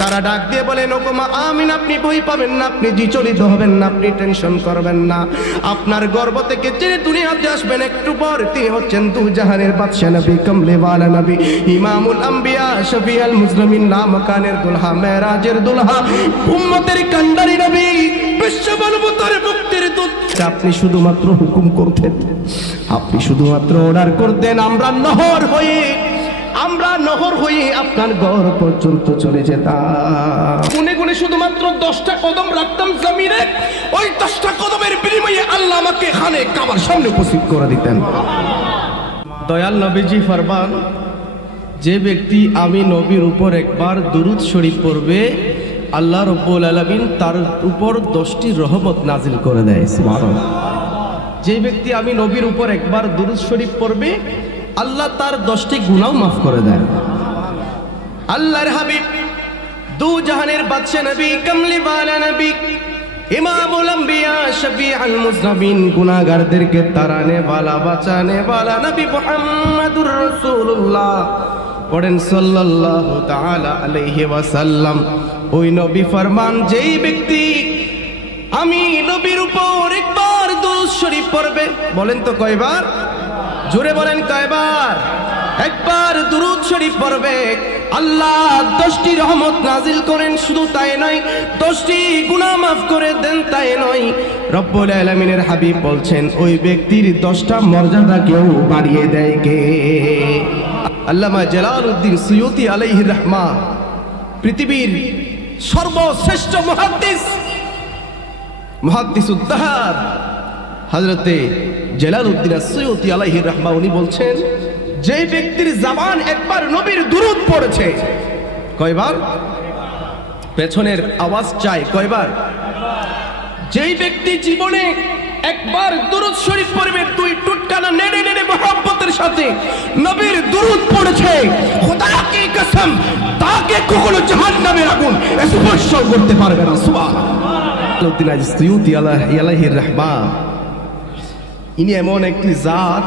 তারা ডাক দিয়ে বলেন, ওগো মা আমিনা, আপনি ভয় পাবেন না, আপনি বিচলিত হবেন না, আপনি টেনশন করবেন না। আপনার গর্ভ থেকে যিনি দুনিয়াতে আসবেন একটু পর, তিনি হচ্ছেন দু জাহানের বাদশা নবী, কমলেওয়ালা নবী, ইমামুল আম্বিয়া, শফিউল মুজলিমিন, লামকানের দুলহা, মেরাজের দুলহা, উম্মতের কান্ডারি নবী, বিশ্ব মানবতার মুক্তির দূত। আপনি শুধুমাত্র হুকুম করতেন, আপনি শুধুমাত্র অর্ডার করতেন, আমরা নহর হয়ে আপনার ঘর পর্যন্ত চলে যেতাম। গুনে গুনে শুধুমাত্র 10টা কদম রাখতাম জমিনে, ওই 10টা কদমের বিনিময়ে আল্লাহ আমাকে খানে কাবার সামনে উপস্থিত করে দিতেন। দয়াল নবীজি ফরমান, যে ব্যক্তি আমি নবীর উপর একবার দুরূদ শরীফ পড়বে, আল্লাহ রাব্বুল আলামিন তার উপর 10টি রহমত নাজিল করে দেয়। সুবহানাল্লাহ। যে ব্যক্তি আমি নবীর উপর একবার দুরূদ শরীফ পড়বে, আল্লাহ তার 10টি গুনাহ মাফ করে দেয়। আল্লাহর হাবিব, দু জাহানের বাদশা নবী, কমলিওয়ালা নবী, ইমামুল আম্বিয়া, শফিউল মুজলিমিন, গুনাহগারদেরকে তাড়ানে ওয়ালা, বাঁচানে ওয়ালা নবী মুহাম্মদুর রাসূলুল্লাহ, পড়েন সাল্লাল্লাহু তাআলা আলাইহি ওয়াসাল্লাম। ওই নবী ফরমান, যেই ব্যক্তি আমি নবীর উপর একবার দুরূদ শরীফ পড়বে, বলেন তো কয়বার? জোরে বলেন কয়বার? একবার দুরূদ শরীফ পড়বে, আল্লাহ 10টি রহমত নাজিল করেন। শুধু তাই নয়, 10টি গুনাহ মাফ করে দেন, তাই নয়, রব্বুল আলামিনের হাবিব বলছেন, ওই ব্যক্তির 10টা মর্যাদাকেও বাড়িয়ে দেয় কে? আল্লামা জালালউদ্দিন সুয়ুতি আলাইহির রাহমা, পৃথিবীর সর্বশ্রেষ্ঠ মুহাদ্দিসুদ্দাহার হযরতে জালালউদ্দিন সুয়ুতি আলাইহির রাহমা, উনি বলছেন, যে ব্যক্তির জবান একবার নবীর দুরূদ পড়েছে, কয়বার? পেছনের আওয়াজ চাই, কয়বার? যেই ব্যক্তি জীবনে একবার দুরূদ শরীফ পড়বে, দুই টুটকানা নেড়ে নেড়ে মহব্বতের সাথে নবীর দুরূদ পড়েছে, খোদা কি কসম, তাকে কখনো জাহান্নামের আগুন স্পর্শ করতে পারবে না। সুবহানাল্লাহ। জালালউদ্দিন সুয়ুতি আলাইহির রাহমা, ইনি এমন একটি জাত,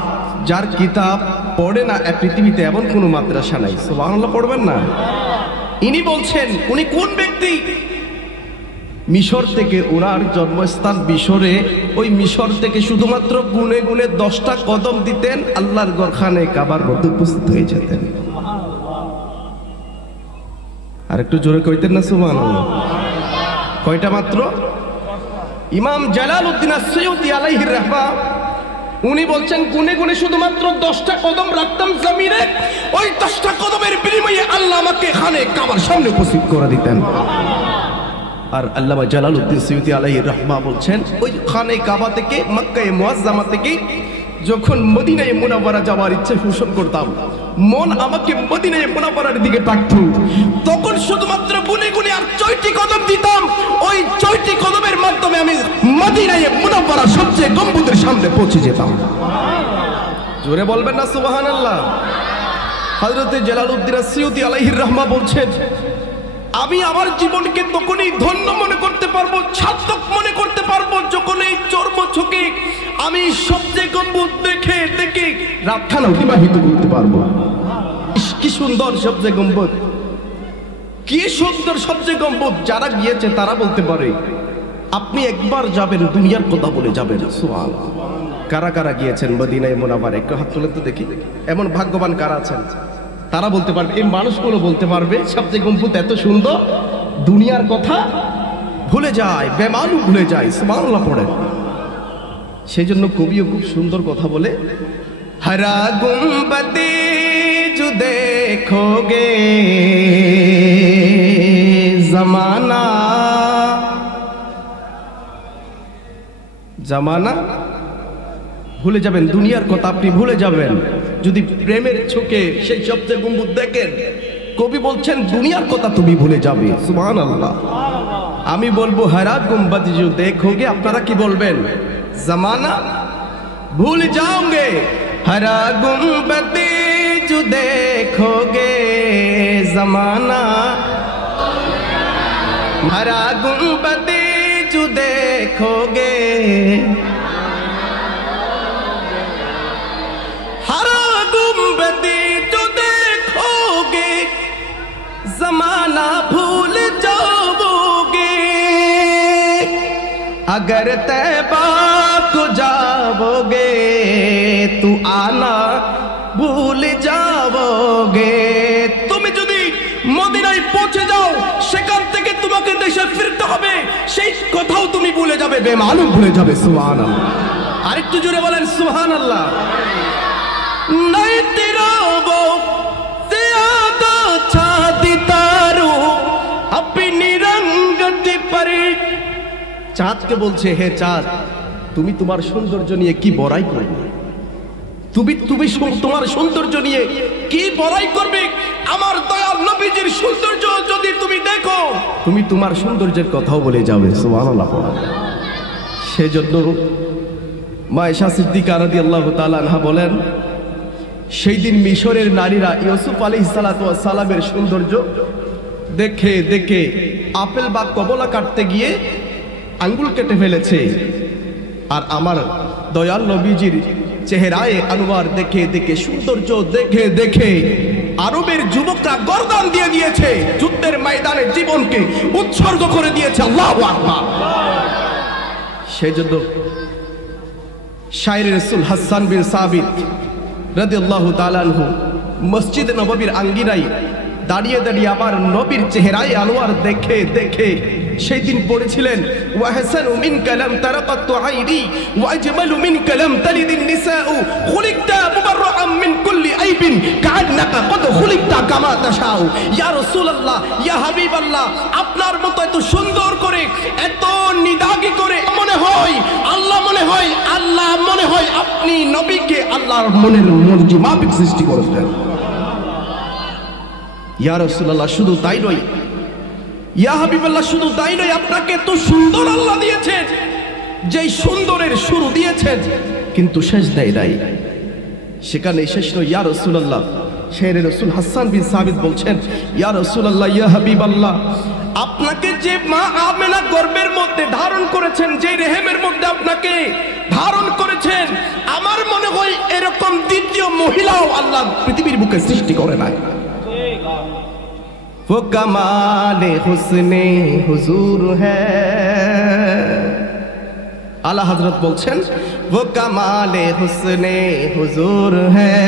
যার কিতাব পড়ে না পৃথিবীতে এমন কোনো মাদ্রাসা নাই। সুবহানাল্লাহ পড়বেন না? ইনি বলছেন, উনি কোন ব্যক্তি? মিশর থেকে, ওনার জন্মস্থান মিশরে, ওই মিশর থেকে শুধুমাত্র গুনে গুনে 10টা কদম দিতেন, আল্লাহর ঘরখানে কাবার মধ্যে উপস্থিত হয়ে যেতেন। আর একটু জোরে কইতেন না সুবহানাল্লাহ? কয়টা মাত্র? ইমাম জালালউদ্দিন সুয়ুতি আলাইহির রাহমা, উনি বলছেন, গুনে গুনে শুধুমাত্র 10টা কদম রাখতাম জমিনে, ওই 10টা কদমের বিনিময়ে আল্লাহ আমাকে খানে কাবার সামনে উপস্থিত করে দিতেন। আর আল্লামা জালালউদ্দিন সুয়ুতি আলাইহির রাহমা বলছেন, ওই খানে কাবা থেকে, মক্কায়ে মুআজ্জামা থেকে যখন মদিনায়ে মুনাওয়ারা যাওয়ার ইচ্ছে পোষণ করতাম, মন আমাকে মদিনায়ে মুনাওয়ারার দিকে টাকতো, তখন শুধুমাত্র গুনে গুনে আর 6টি কদম দিতাম, ওই 6টি কদমের মাধ্যমে আমি মদিনায়ে মুনাওয়ারার সবচেয়ে গম্বুজের সামনে পৌঁছে যেতাম। জোরে বলবেন না সুবহানাল্লাহ? হযরতে জালালউদ্দিন সুয়ুতি আলাইহির রাহমা বলছেন, আমি আমার জীবনকে তখনই ধন্য মনে করতে পারবো, সার্থক মনে করতে পারবো, যখন এই চর্ম চোখে আমি সবচেয়ে গম্বুজ দেখে দেখে রাতখানা অতিবাহিত করতে পারবো। কি সুন্দর সবচেয়ে গম্বুজ, কি সুন্দর সবচেয়ে গম্বুজ। যারা গিয়েছে তারা বলতে পারে, আপনি একবার যাবেন, দুনিয়ার কথা বলে যাবেন। সুবহানাল্লাহ। কারা কারা গিয়েছেন মদিনায়ে মুনাওয়ারা? একটু হাত তুলে তো দেখি, এমন ভাগ্যবান কারা আছেন? তারা বলতে পারবে, এই মানুষগুলো বলতে পারবে, সবচেয়ে গম্বুজ এত সুন্দর, দুনিয়ার কথা ভুলে যায়, বেমানু ভুলে যায়। সুবহানাল্লাহ পড়েন। সেই জন্য কবিও খুব সুন্দর কথা বলে, হরা গুম্বদে जो देखोगे जमाना जमाना ভুলে যাবেন, দুনিয়ার কথা আপনি ভুলে যাবেন যদি প্রেমের চোখে সেই সবচেয়ে গম্বুজ দেখেন। কবি বলছেন দুনিয়ার কথা তুমি ভুলে যাবে। সুবহানাল্লাহ। আমি বলবো হরা গুম্বদ जो देखोगे, আপনারা কি বলবেন? जमाना भूल जाओगे। हरा गुम्बद जो देखोगे जमाना, हरा गुम्बद जो देखोगे, हरा गुम्बद जो देखोगे जमाना भूल अगर तैबा को जाओगे तू आना भूल जाओगे। তুমি যদি মদিনায় পৌঁছে যাও সেখান থেকে তোমাকে দেশে ফিরতে হবে, সেই কথাও তুমি ভুলে যাবে, বেমালুম ভুলে যাবে। সুবহানাল্লাহ। আরেকটু জোরে বলেন সুবহানাল্লাহ। नहीं तेरा वो ज्यादा छाती तारू अपनी रंगत पर। চাঁদকে বলছে, হে চাঁদ তুমি তোমার সৌন্দর্য নিয়ে কি বড়াই করবে, তুমি তোমার সৌন্দর্য নিয়ে কি বড়াই করবে? আমার দয়াল নবীজির সৌন্দর্য যদি তুমি দেখো তুমি তোমার সৌন্দর্যের কথাও বলে যাবে। সুবহানাল্লাহ। সেজন্য মা আয়েশা সিদ্দিকা রাদিয়াল্লাহু তাআলা আনহা বলেন, সেই দিন মিশরের নারীরা ইউসুফ আলাইহিস সালাতু ওয়াস সালামের সৌন্দর্য দেখে দেখে আপেল বা কমলা কাটতে গিয়ে আঙ্গুল কেটে ফেলেছে, আর আমার দয়াল নবীজির চেহারায় আনোয়ার দেখে দেখে সৌন্দর্য দেখে দেখে আরবের যুবকরা গর্দান দিয়ে দিয়েছে, যুদ্ধের ময়দানে জীবনকে উৎসর্গ করে দিয়েছে। আল্লাহু আকবার। সেজন্য শায়রে রাসূল হাসান বিন সাবিত রাদিয়াল্লাহু তাআলা আনহু মসজিদ নববীর আঙ্গিনায় দাঁড়িয়ে দাঁড়িয়ে আমার নবীর চেহারায় আনোয়ার দেখে দেখে সেই দিন পড়েছিলেন, ওয়াহসানু মিন কালাম তারাকাত আইনি ওয়াজমালু মিন কালাম তালিদিন নিসাউ খুলিকতা মুবাররাআম মিন কুল্লি আইবিন কাআন্নাকা কদ খুলিকতা কামা তাশাউ। ইয়া রাসূলুল্লাহ, ইয়া হাবিবাল্লাহ, আপনার মতো এত সুন্দর করে এত নিদাগি করে মনে হয় আল্লাহ মনে হয় আপনি নবীকে আল্লাহর মনের মর্জি মাফিক সৃষ্টি করেছেন। ইয়া রাসূলুল্লাহ, শুধু তাই নয়, ইয়া হাবিবাল্লাহ, শুধু তাই নয়, আপনাকে এত সুন্দর আল্লাহ দিয়েছেন, যেই সুন্দরের শুরু দিয়েছেন কিন্তু শেষ দেয় নাই। সেখানে শেষ নয়। ইয়া রাসূলুল্লাহ, শায়রে রাসূল হাসান বিন সাবিত বলছেন, ইয়া রাসূলুল্লাহ, ইয়া হাবিবাল্লাহ, আপনাকে যে মা আমেনা গর্ভের মধ্যে ধারণ করেছেন, যে রেহেমের মধ্যে আপনাকে ধারণ করেছেন, আমার মনে হয় এরকম দ্বিতীয় মহিলাও আল্লাহ পৃথিবীর বুকে সৃষ্টি করে নাই। वो कमाल हुस्ने हुजूर है। आला हजरत बोलছেন, वो कमाल हुस्ने हुजूर है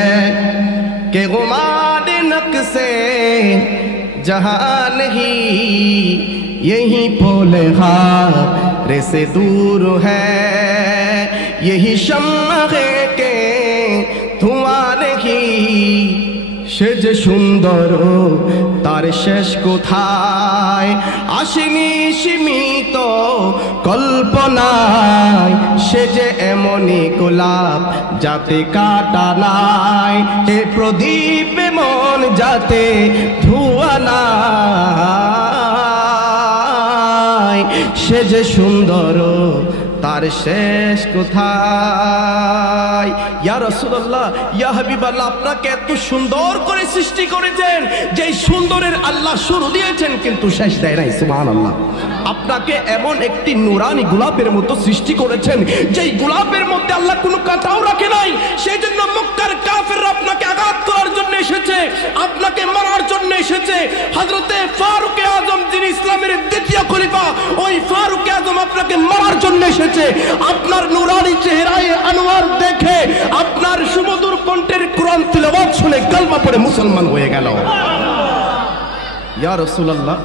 के गुमान नक्शे जहां नहीं, यही पोले खारे से दूर है, यही शम्मा के धुआं नहीं। সে যে সুন্দর তার শেষ কোথায়, আসেনি সীমিত কল্পনায়, সে যে এমনই গোলাপ যাতে কাটা নাই, এ প্রদীপ এমন যাতে ধোঁয়া নাই, সে যে সুন্দর তার শেষ কোথায়। ইয়া রাসূলুল্লাহ, ইয়া হাবিবাল্লাহ, আপনাকে এত সুন্দর করে সৃষ্টি করেছেন, যেই সুন্দরের আল্লাহ শুরু দিয়েছেন কিন্তু শেষ দেয় নাই। সুবহানাল্লাহ। আপনাকে এমন একটি নুরানি গোলাপের মতো সৃষ্টি করেছেন, যেই গোলাপের মধ্যে আল্লাহ কোনো কাঁটাও রাখে নাই। সেই জন্য মক্কার কাফেররা আপনাকে আঘাত করার জন্য এসেছে, আপনাকে মারার জন্য এসেছে। হযরতে ফারুক আযম, যিনি ইসলামের দ্বিতীয় খলিফা, ওই ফারুক আযম আপনাকে মারার জন্য এসেছে। আপনার নুরানি চেহারায় আনোয়ার দেখে, আপনার সুমধুর কণ্ঠের কোরআন তিলাওয়াত শুনে কালমা পড়ে মুসলমান হয়ে গেল। ইয়া রাসূলুল্লাহ,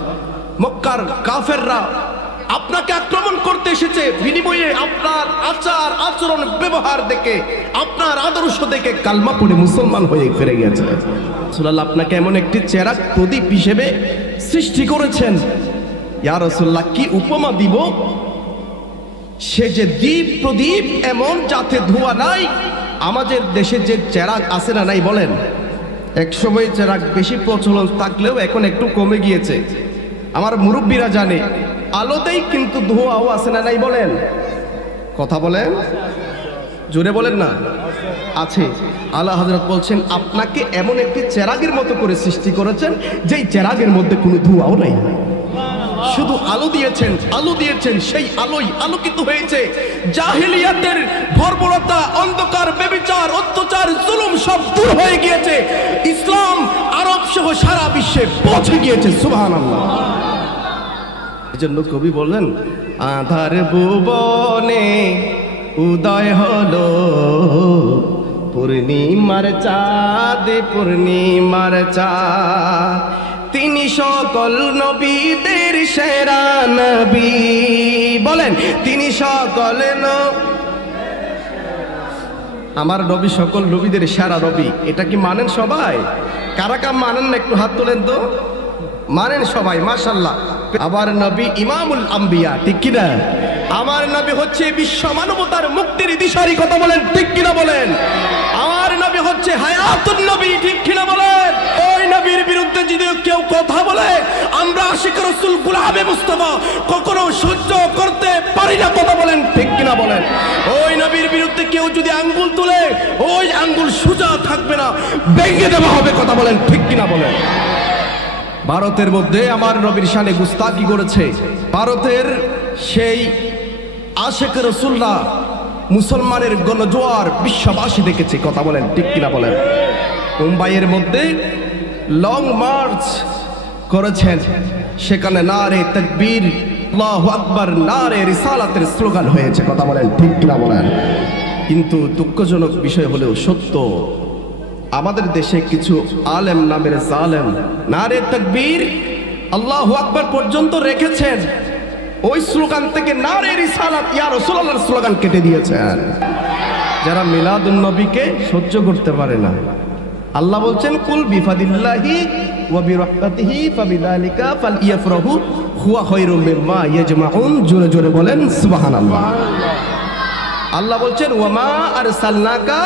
মক্কার কাফেররা আপনাকে আক্রমণ করতে এসেছে, বিনিময়ে আপনার আচার আচরণ ব্যবহার দেখে, আপনার আদর্শ দেখে কালমা পড়ে মুসলমান হয়ে ফিরে গেছে। রাসূলুল্লাহ, আপনাকে এমন একটি চেহারা প্রদীপ হিসেবে সৃষ্টি করেছেন। ইয়া রাসূলুল্লাহ, কি উপমা দিব? সে যে দ্বীপ প্রদীপ এমন যাতে ধোঁয়া নাই। আমাদের দেশে যে চেরাগ আছে না নাই বলেন, একসময় চেরাগ বেশি প্রচলন থাকলেও এখন একটু কমে গিয়েছে। আমার মুরব্বীরা জানে, আলোতেই কিন্তু ধোঁয়াও আছে না নাই বলেন, কথা বলেন, জোরে বলেন না, আছে। আলা হযরত বলছেন, আপনাকে এমন একটি চেরাগের মতো করে সৃষ্টি করেছেন, যেই চেরাগের মধ্যে কোনো ধোঁয়াও নাই, শুধু আলো দিয়েছেন, সেই আলোই আলোকিত হয়েছে। জাহিলিয়াতের বর্বরতা, অন্ধকার, ব্যভিচার, অত্যাচার, জুলুম সব দূর হয়ে গিয়েছে। ইসলাম আরব সহ সারা বিশ্বে পৌঁছে গিয়েছে। সুবহানাল্লাহ। এজন্য কবি বললেন, আধার ভুবনে উদয় হলো পূর্ণিমার চাঁদ, পূর্ণিমার চাঁদ, তিনি সকল নবীদের সেরা নবী। বলেন, তিনি সকল আমার নবী সকল নবীদের সেরা নবী। এটা কি মানেন সবাই? কারা কারা মানেন না একটু হাত তোলেন তো। মানেন সবাই, মাশাআল্লাহ। আবার নবী ইমামুল আম্বিয়া, ঠিক কিনা? আমার নবী হচ্ছে বিশ্ব মানবতার মুক্তির দিশারি, কথা বলেন ঠিক কিনা বলেন? আমার নবী হচ্ছে হায়াতুন নবী, ঠিক কিনা বলেন? ওই নবীর বিরুদ্ধে যদি কেউ কথা বলে, আমরা আশিক রাসূল গোলামে মুস্তাফা কখনো সহ্য করতে পারি না, কথা বলেন ঠিক কিনা বলেন? ওই নবীর বিরুদ্ধে কেউ যদি আঙ্গুল তুলে, ওই আঙ্গুল সোজা থাকবে না, ভেঙে দেওয়া হবে, কথা বলেন ঠিক কিনা বলেন? ভারতের মধ্যে আমার নবীর শানে গুস্তাখি করেছে ভারতের সেই আশিক রাসূলরা, মুসলমানের গণজোয়ার বিশ্ববাসী দেখেছে, কথা বলেন ঠিক কিনা বলেন? মুম্বাইয়ের মধ্যে লং মার্চ করেছেন, সেখানে নারে তাকবীর, আল্লাহু আকবার, নারে রিসালাতের স্লোগান হয়েছে, কথা বলেন ঠিক কিনা বলেন? কিন্তু দুঃখজনক বিষয় হলেও সত্য, আমাদের দেশে কিছু আলেম নামের জালেম নারে তাকবীর, আল্লাহু আকবার পর্যন্ত রেখেছেন, ওই স্লোগান থেকে নারে রিসালাত ইয়া রাসূলুল্লাহর স্লোগান কেটে দিয়েছেন। যারা মিলাদুন নবীকে সহ্য করতে পারে না, আল্লাহ বলছেন, কুল বিফাদিল্লাহি ওয়া বিরাহমাতিহি ফাবিযালিকা ফালইফরাহু হুয়া খায়রুম মিম্মা ইয়াজমাউন। জোরে জোরে বলেন সুবহানাল্লাহ। আল্লাহ বলছেন, ওয়ামা আরসালনাকা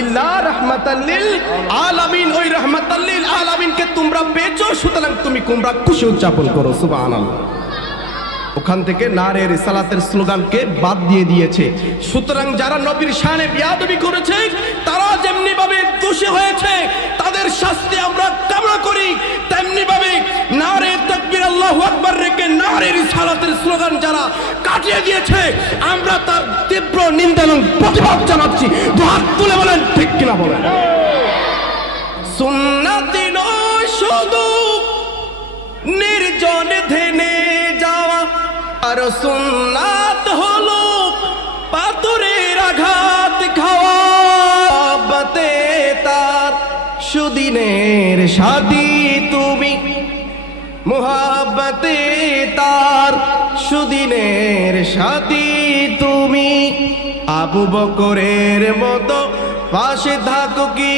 ইল্লা রাহমাতাল লিল আলামিন, ওই রাহমাতাল লিল আলামিনকে তোমরা পেয়েছো, সুতরাং তুমি তোমরা খুশি উদযাপন করো, সুবহানাল্লাহ। ওখান থেকে নারে রিসালাতের স্লোগানকে বাদ দিয়ে দিয়েছে। সুতরাং যারা নবীর শানে বিয়াদবি করেছে, তারা যেমনি ভাবে দোষী হয়েছে, তাদের শাস্তি আমরা কামনা করি, তেমনি ভাবে নারে তাকবীর আল্লাহু আকবার রেখে নারে রিসালাতের স্লোগান যারা কাটিয়ে দিয়েছে, আমরা তার তীব্র নিন্দা এবং প্রতিবাদ জানাচ্ছি। দুহাত তুলে বলেন ঠিক কিনা বলেন? সুন্নতি নয় শুধু নির্জন ধ্যানে যাওয়া, আর সুন্নাত হলো পাথরের আঘাত খাওয়া। বাতে তার সুদিনের সাথী তুমি, মুহাব্বতে তার সুদিনের সাথী তুমি, আবু বকরের মতো পাশে থাকো কি,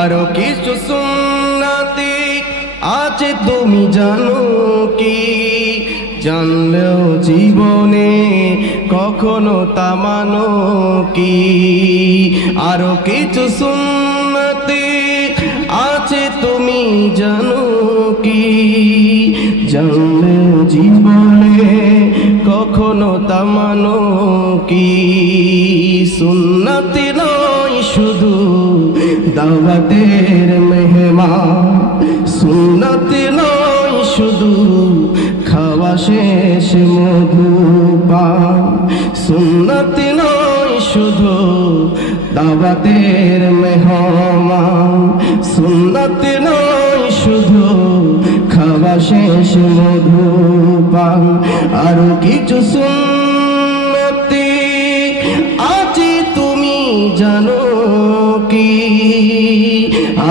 আরো কিছু সুন্নতি আছে তুমি জানো কি, জানলেও জীবনে কখনো তা মানো কি, আরো কিছু সুন্নতি আছে তুমি জানো কি, জানলেও জীবনে কখনো তা মানো কি। সুন্নতি নয় শুধু দাওয়াতের মেহমান, সুন্নতি নয় শুধু খাওয়া শেষ মধুপান, সুন্নতি নয় শুধু দাওয়াতের মেহমান, সুন্নতি নয় শুধু খাওয়া শেষ মধুপান, আরো কিছু সুন্নতি আছে তুমি জানো কি,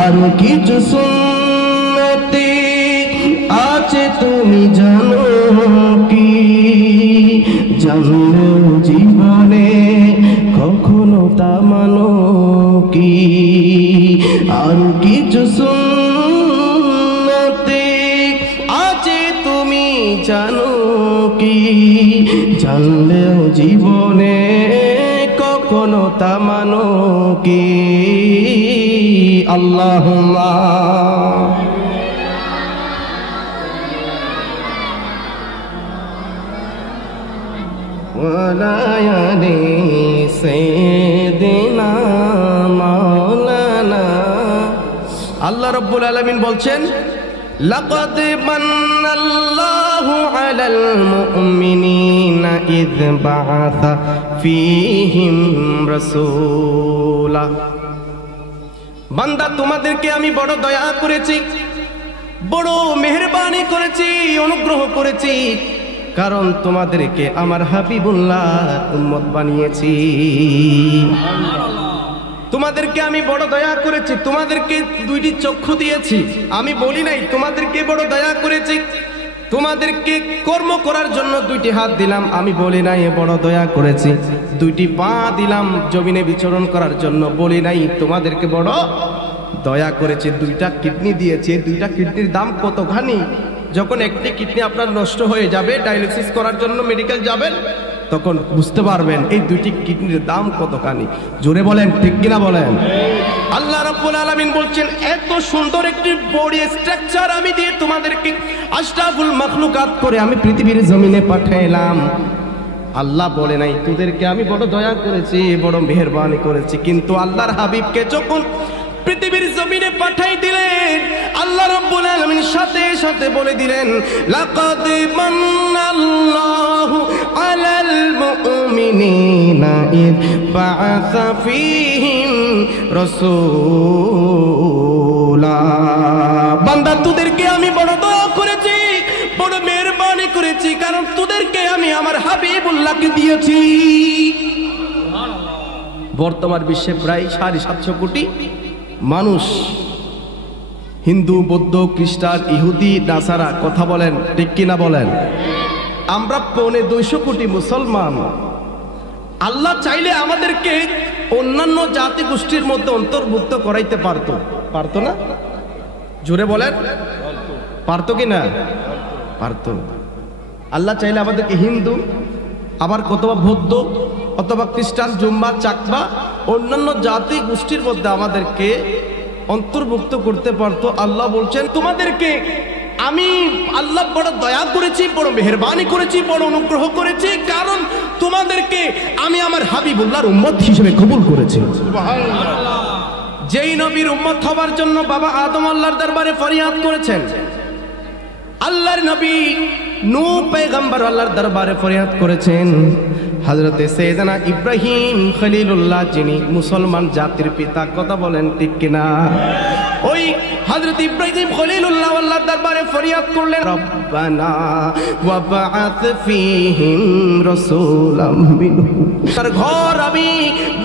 আরো কিছু সুন্নতি আছে তুমি জানো কি, জানলেও জীবনে কখনো তা মানো কি, আরো কিছু সুন্নতি আছে তুমি জানো কি, জানলেও জীবনে কখনো তা মানো কি। আল্লাহুম্মা ওয়ালায়ালি সাইয়্যিদিনা মাওলানা। আল্লাহ রাব্বুল আলামিন বলছেন, লাকাদ মান্নাল্লাহু আলাল মুমিনিনা ইয বাআসা ফীহিম রাসূলা। বান্দা তোমাদেরকে আমি বড় দয়া করেছি, বড় মেহেরবানি করেছি, অনুগ্রহ করেছি, কারণ তোমাদেরকে আমার হাবিবুল্লাহ উম্মত বানিয়েছি। তোমাদেরকে আমি বড় দয়া করেছি, তোমাদেরকে দুইটি চক্ষু দিয়েছি। আমি বলি নাই তোমাদেরকে বড় দয়া করেছি। তোমাদেরকে কর্ম করার জন্য দুইটি হাত দিলাম, আমি বলি নাই বড় দয়া করেছি। দুইটি পা দিলাম জমিনে বিচরণ করার জন্য, বলি নাই তোমাদেরকে বড় দয়া করেছি। দুইটা কিডনি দিয়েছি, দুইটা কিডনির দাম কতখানি। যখন একটি কিডনি আপনার নষ্ট হয়ে যাবে, ডায়ালিসিস করার জন্য মেডিকেল যাবেন, তখন বুঝতে পারবেন এই দুইটি কিডনির দাম কতখানি। জোরে বলেন ঠিক কিনা বলেন। আল্লাহ রাব্বুল আলামিন বলছেন এত সুন্দর একটি বডি স্ট্রাকচার আমি দিয়ে তোমাদেরকে আশরাফুল মাখলুকাত করে আমি পৃথিবীর জমিনে পাঠাইলাম। আল্লাহ বলে নাই তোদেরকে আমি বড় দয়া করেছি, বড় মেহেরবানি করেছি। কিন্তু আল্লাহর হাবিবকে যখন পৃথিবীর জমিনে পাঠাই দিলেন, আল্লাহ রাব্বুল আলামিন সাথে সাথে বলে দিলেন লাকাদ মান্নাল্লাহু আলাল মুমিনিনা ইয বাআসা ফীহিম রাসূলা। বান্দা তোদেরকে আমি বড় দয়া করেছি, বড় মেহেরবানি করেছি, কারণ তোদেরকে আমি আমার হাবিবুল্লাহকে দিয়েছি। বর্তমান বিশ্বে প্রায় 750 কোটি মানুষ, হিন্দু, বৌদ্ধ, খ্রিস্টান, ইহুদি, নাসারা, কথা বলেন ঠিক কিনা বলেন। আমরা 250 কোটি মুসলমান। আল্লাহ চাইলে আমাদেরকে অন্যান্য জাতি গোষ্ঠীর মধ্যে অন্তর্ভুক্ত করাইতে পারতো না? জোরে বলেন পারতো কি না? পারতো। আল্লাহ চাইলে আমাদেরকে হিন্দু, আবার কতবা বৌদ্ধ অথবা খ্রিস্টান, জুম্মা, চাকমা, অন্যান্য জাতি গোষ্ঠীর মধ্যে আমাদেরকে অন্তর্ভুক্ত করতে পারতো। আল্লাহ বলছেন তোমাদেরকে আমি আল্লাহ বড় দয়া করেছি, বড় মেহেরবানি করেছি, বড় অনুগ্রহ করেছি, কারণ তোমাদেরকে আমি আমার হাবিবুল্লাহর উম্মত হিসেবে কবুল করেছি। সুবহানাল্লাহ। যেই নবীর উম্মত হওয়ার জন্য বাবা আদম আল্লাহর দরবারে ফরিয়াদ করেছেন, আল্লাহর নবী নূহ পয়গম্বর আল্লাহর দরবারে ফরিয়াদ করেছেন, হযরতে সাইয়েদনা ইব্রাহিম খলিলুল্লাহ যিনি মুসলমান জাতির পিতা, কথা বলেন ঠিক কিনা? ওই হযরত ইব্রাহিম খলিলুল্লাহ আল্লাহর দরবারে ফরিয়াদ করলেন রব্বানা ওয়াবআথ ফীহিম রাসূলাম মিনহুম। তার ঘর আমি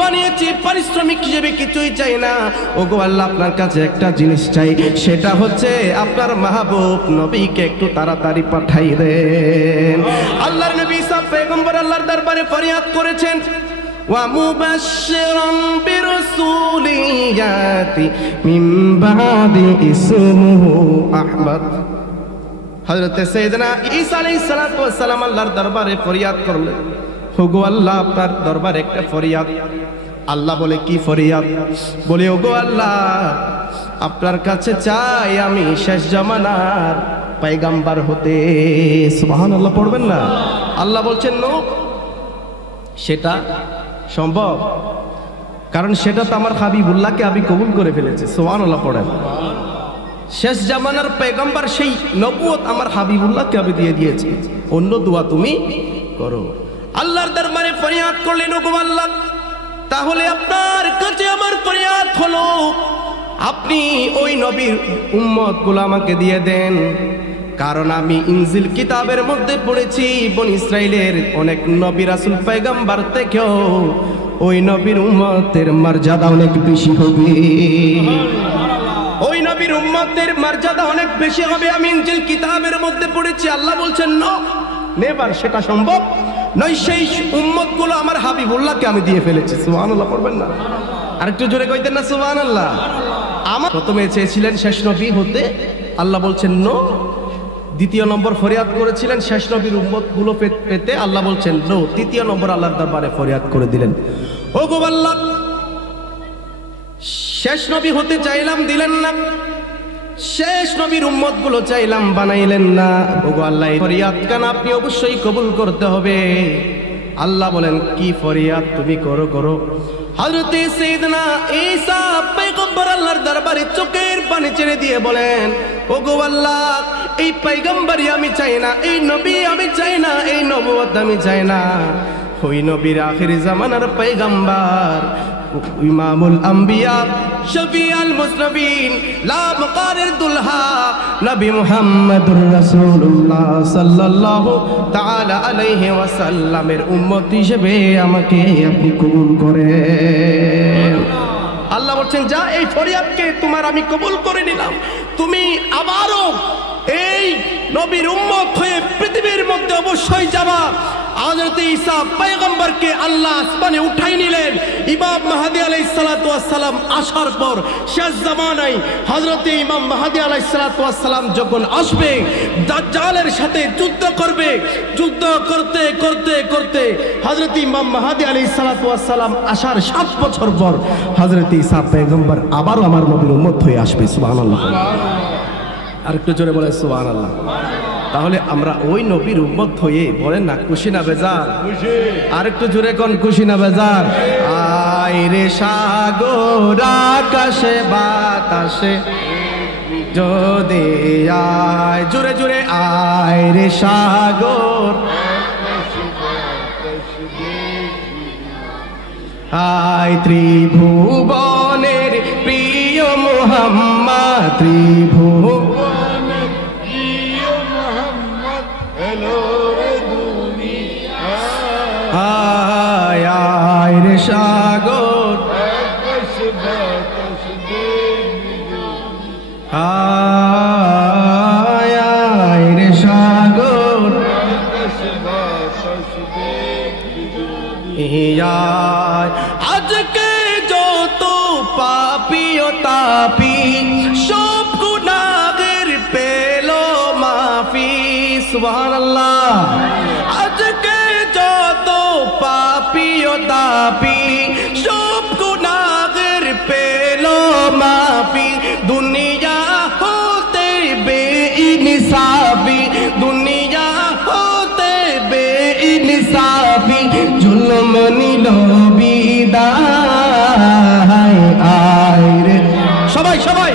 বানিয়েছি, পারিশ্রমিক হিসেবে কিছুই চাই না। ওগো আল্লাহ আপনার কাছে একটা জিনিস চাই, সেটা হচ্ছে আপনার মাহবুব নবীকে একটু তাড়াতাড়ি পাঠাই দেন। আল্লাহর নবী ঈসা পয়গম্বর আল্লাহর দরবারে ফরিয়াদ করেছেন ওয়া মুবাশশিরান বিরাসূলিন ইয়াতি মিন বাদি ইসমুহু আহমদ। হযরত সাইয়েদনা ঈসা আলাইহিস সালাতু ওয়াস সালাম আল্লাহর দরবারে ফরিয়াদ করলেন, ওগো আল্লাহ আপনার দরবারে একটা ফরিয়াদ। আল্লাহ বলে কি ফরিয়াদ? বলে ওগো আল্লাহ আপনার কাছে চাই আমি শেষ জামানার পয়গম্বর হতে। সুবহানাল্লাহ পড়বেন না? আল্লাহ বলছেন নো, সেটা সম্ভব, কারণ সেটা তো আমার হাবিবুল্লাহকে আমি কবুল করে ফেলেছি। সুবহানাল্লাহ পড়েন। শেষ জামানার পয়গম্বর সেই নবুয়ত আমার হাবিবুল্লাহকে আমি দিয়ে দিয়েছি, অন্য দোয়া তুমি করো। আল্লাহর দরবারে ফরিয়াদ করলেন ওগো আল্লাহ তাহলে আপনার কাছে আমার ফরিয়াদ হলো আপনি ওই নবীর উম্মতগুলো আমাকে দিয়ে দেন, কারণ আমি ইনজিল কিতাবের মধ্যে পড়েছি বনি ইসরাইলের অনেক নবী রাসূল পয়গম্বর থেকেও ওই নবীর উম্মতের মর্যাদা অনেক বেশি হবে। ওই নবীর উম্মতের মর্যাদা অনেক বেশি হবে, আমি ইনজিল কিতাবের মধ্যে পড়েছি। আল্লাহ বলছেন নো, নেভার, সেটা সম্ভব নয়। সেই উম্মতগুলো আমার হাবিবুল্লাহকে আমি দিয়ে ফেলেছি। সুবহানাল্লাহ পড়বেন না? আরেকটু জোরে কইতেন না সুবহানাল্লাহ? আমার প্রথমে চেয়েছিলেন শেষ নবী হতে, আল্লাহ বলছেন নো। দ্বিতীয় নম্বর ফরিয়াদ করেছিলেন শেষ নবীর উম্মতগুলো পেতে, আল্লাহ বলছেন নো। তৃতীয় নম্বর আল্লাহর দরবারে ফরিয়াদ করে দিলেন, ওগো আল্লাহ শেষ নবী হতে চাইলাম, দিলেন না। শেষ নবীর উম্মতগুলো চাইলাম, বানাইলেন না। ওগো আল্লাহ ফরিয়াদ কান আপনি অবশ্যই কবুল করতে হবে। আল্লাহ বলেন কি ফরিয়াদ তুমি করো করো। হযরতে সাইয়েদনা ঈসা পয়গম্বর আল্লাহর দরবারে চোখের পানি ছেড়ে দিয়ে বলেন ওগো আল্লাহ এই পয়গম্বরই আমি চাই না, এই নবী আমি চাই না, এই নবুয়ত আমি চাই না। ওই নবীর আখির জামানার পয়গম্বর ইমামুল আম্বিয়া শফিউল মুজনবিন লা মুকারির দুলহা নবী মুহাম্মদুর রাসূলুল্লাহ সাল্লাল্লাহু তাআলা আলাইহি ওয়াসাল্লামের উম্মত হিসেবে আমাকে আপনি কবুল করেন। আল্লাহ বলছেন, যা এই ফরিয়াদকে তোমার আমি কবুল করে নিলাম, তুমি আবারও এই নবীর উম্মত হয়ে পৃথিবীর মধ্যে অবশ্যই যাবা। হযরত ঈসা পয়গম্বরকে আল্লাহ আসমানে উঠাই নিলেন। ইমাম মাহদী আলাইহিস সালাতু ওয়াস সালাম আসার পর শেষ জামানায় হযরত ইমাম মাহদী আলাইহিস সালাতু ওয়াস সালাম যখন আসবে, দাজ্জালের সাথে যুদ্ধ করবে। যুদ্ধ করতে করতে করতে হযরত ইমাম মাহদী আলাইহিস সালাতু ওয়াস সালাম আসার 7 বছর পর হযরত ঈসা পয়গম্বর আবারও আমার নবীর উম্মত হয়ে আসবে। সুবহানাল্লাহ। আরেকটু জোরে বলেন সুবহানাল্লাহ। তাহলে আমরা ওই নবীর উম্মত হয়ে, বলেন না খুশি না বেজার? আরেকটু জোরে কোন খুশি না বেজার? আয় রে সাগর আকাশে বাতাসে যদি আয়, জোরে জোরে আয় রে সাগর, আয় ত্রিভুবনের প্রিয় মুহাম্মদ, ত্রিভুবনের প্রিয় মুহাম্মদ এলো রে দুনিয়া। আয় আয় রে সাগর আকাশ বাতাস আয় আয় রে সাগর আকাশ বাতাস আজকে যত পাপী ও তাপী সব গুনাহের পেল মাফি। সুবহানাল্লাহ। আজকে যত পাপী ও তাপী সব গুনাহের পেল মাফি। দুনিয়া হতে বেইনসাফি, দুনিয়া হতে বেইনসাফি জুলুম নিল বিদায়। আয় রে সবাই সবাই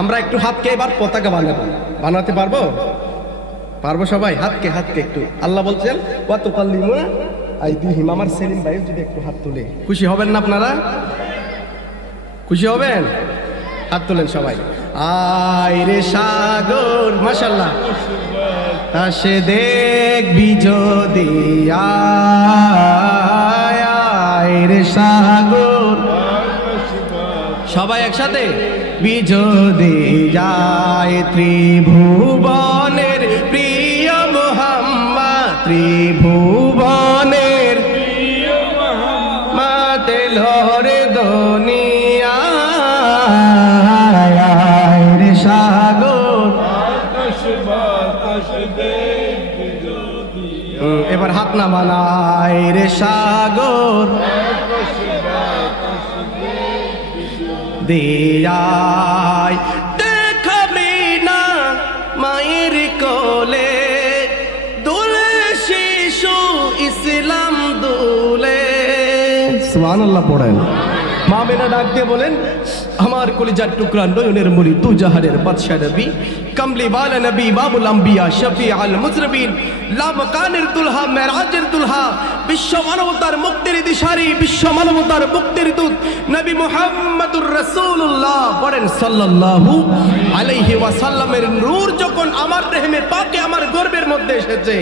আমরা একটু হাতকে এবার পতাকা বানাবো। বানাতে পারবো? পারবো সবাই? হাতকে হাতকে একটু। আল্লাহ বলছেন ওয়া তুকাল্লিমুনা আইদিহিম। আমার সেলিম ভাই যদি একটু হাত তুলে, খুশি হবেন না আপনারা? খুশি হবেন? হাত তোলেন সবাই। আয় রে সাগর, মাশাআল্লাহ, তাসে দেখবি যদি আয় আয় রে সাগর, সবাই একসাথে বিজোদি যায় ত্রিভুবনের প্রিয় মুহাম্মদ, ত্রিভুবনের প্রিয় মুহাম্মদ এলো রে দুনিয়া। আয় রে সাগর আকাশ বাতাস দেখবি যদি। এবার হাত না বানায় রে সাগর আকাশ বাতাস দিয়ায় দেখাবি না মায়ের কোলে দুলে শিশু ইসলাম দুলে। সুবহানাল্লাহ পড়েন। মা মেনা ডাক দিয়ে বলেন, আমার কলিজার টুকরা নয়নের মুড়ি দু জাহানের বাদশা নবী, কমলি ওয়ালা নবী, বাবুল আম্বিয়া, শফিউল মুজনবিন, লা মাকানের দুলহা, মেরাজের দুলহা, বিশ্ব মানবতার মুক্তির দিশারি, বিশ্ব মানবতার মুক্তির দূত নবী মুহাম্মদুর রাসূলুল্লাহ পড়েন সাল্লাল্লাহু আলাইহি ওয়াসাল্লামের নূর যখন আমার রেহমে পাকে আমার গর্বের মধ্যে এসেছে,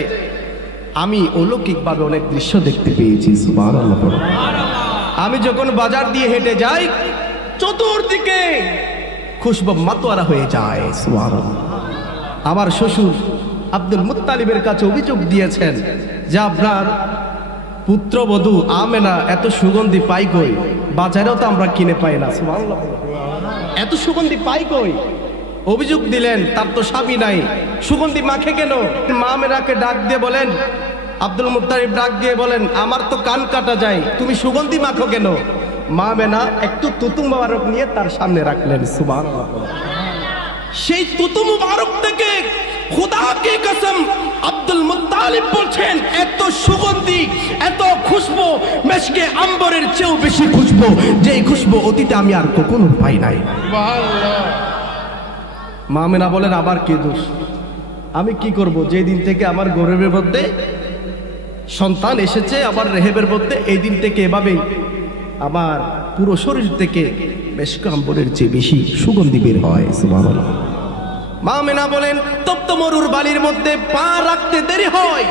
আমি অলৌকিকভাবে অনেক দৃশ্য দেখতে পেয়েছি। সুবহানাল্লাহ। আমি যখন বাজার দিয়ে হেঁটে যাই, চতুর্দিকে খুশবু মাতোয়ারা হয়ে যায়। সুবহানাল্লাহ। আমার শ্বশুর আব্দুল মুত্তালিবের কাছে অভিযোগ দিয়েছেন যে আপনার পুত্রবধূ আমেনা এত সুগন্ধি পাই কই, বাজারেও তো আমরা কিনে পাই না। সুবহানাল্লাহ। এত সুগন্ধি পাই কই? অভিযোগ দিলেন তার তো স্বামী নাই, সুগন্ধি মাখে কেন? মা আমেনাকে ডাক দিয়ে বলেন, আব্দুল মুত্তালিব ডাক দিয়ে বলেন, আমার তো কান কাটা যায়, তুমি সুগন্ধি মাখো কেন? মা আমেনা একটু তুতু মুবারক নিয়ে তার সামনে রাখলেন। সুবহানাল্লাহ। সেই তুতু মুবারক থেকে খুদা কি কসম আব্দুল মুত্তালিব বলছেন, এত সুগন্ধি, এত খুশবু, মেশকে আম্বরের চেয়েও বেশি খুশবু, যেই খুশবু অতীতে আমি আর কখনো পাই নাই। সুবহানাল্লাহ। মা আমেনা বলেন, আবার কি দোষ? আমি কি করব? যেই দিন থেকে আমার গর্ভের মধ্যে সন্তান এসেছে আবার রেহেবের মধ্যে, এই দিন থেকে এভাবেই আমার পুরো শরীর থেকে মেশক আম্বরের চেয়ে বেশি সুগন্ধি বের হয়। সুবহানাল্লাহ। মা আমেনা বলেন তপ্ত মরুর বালির মধ্যে পা রাখতে দেরি হয়,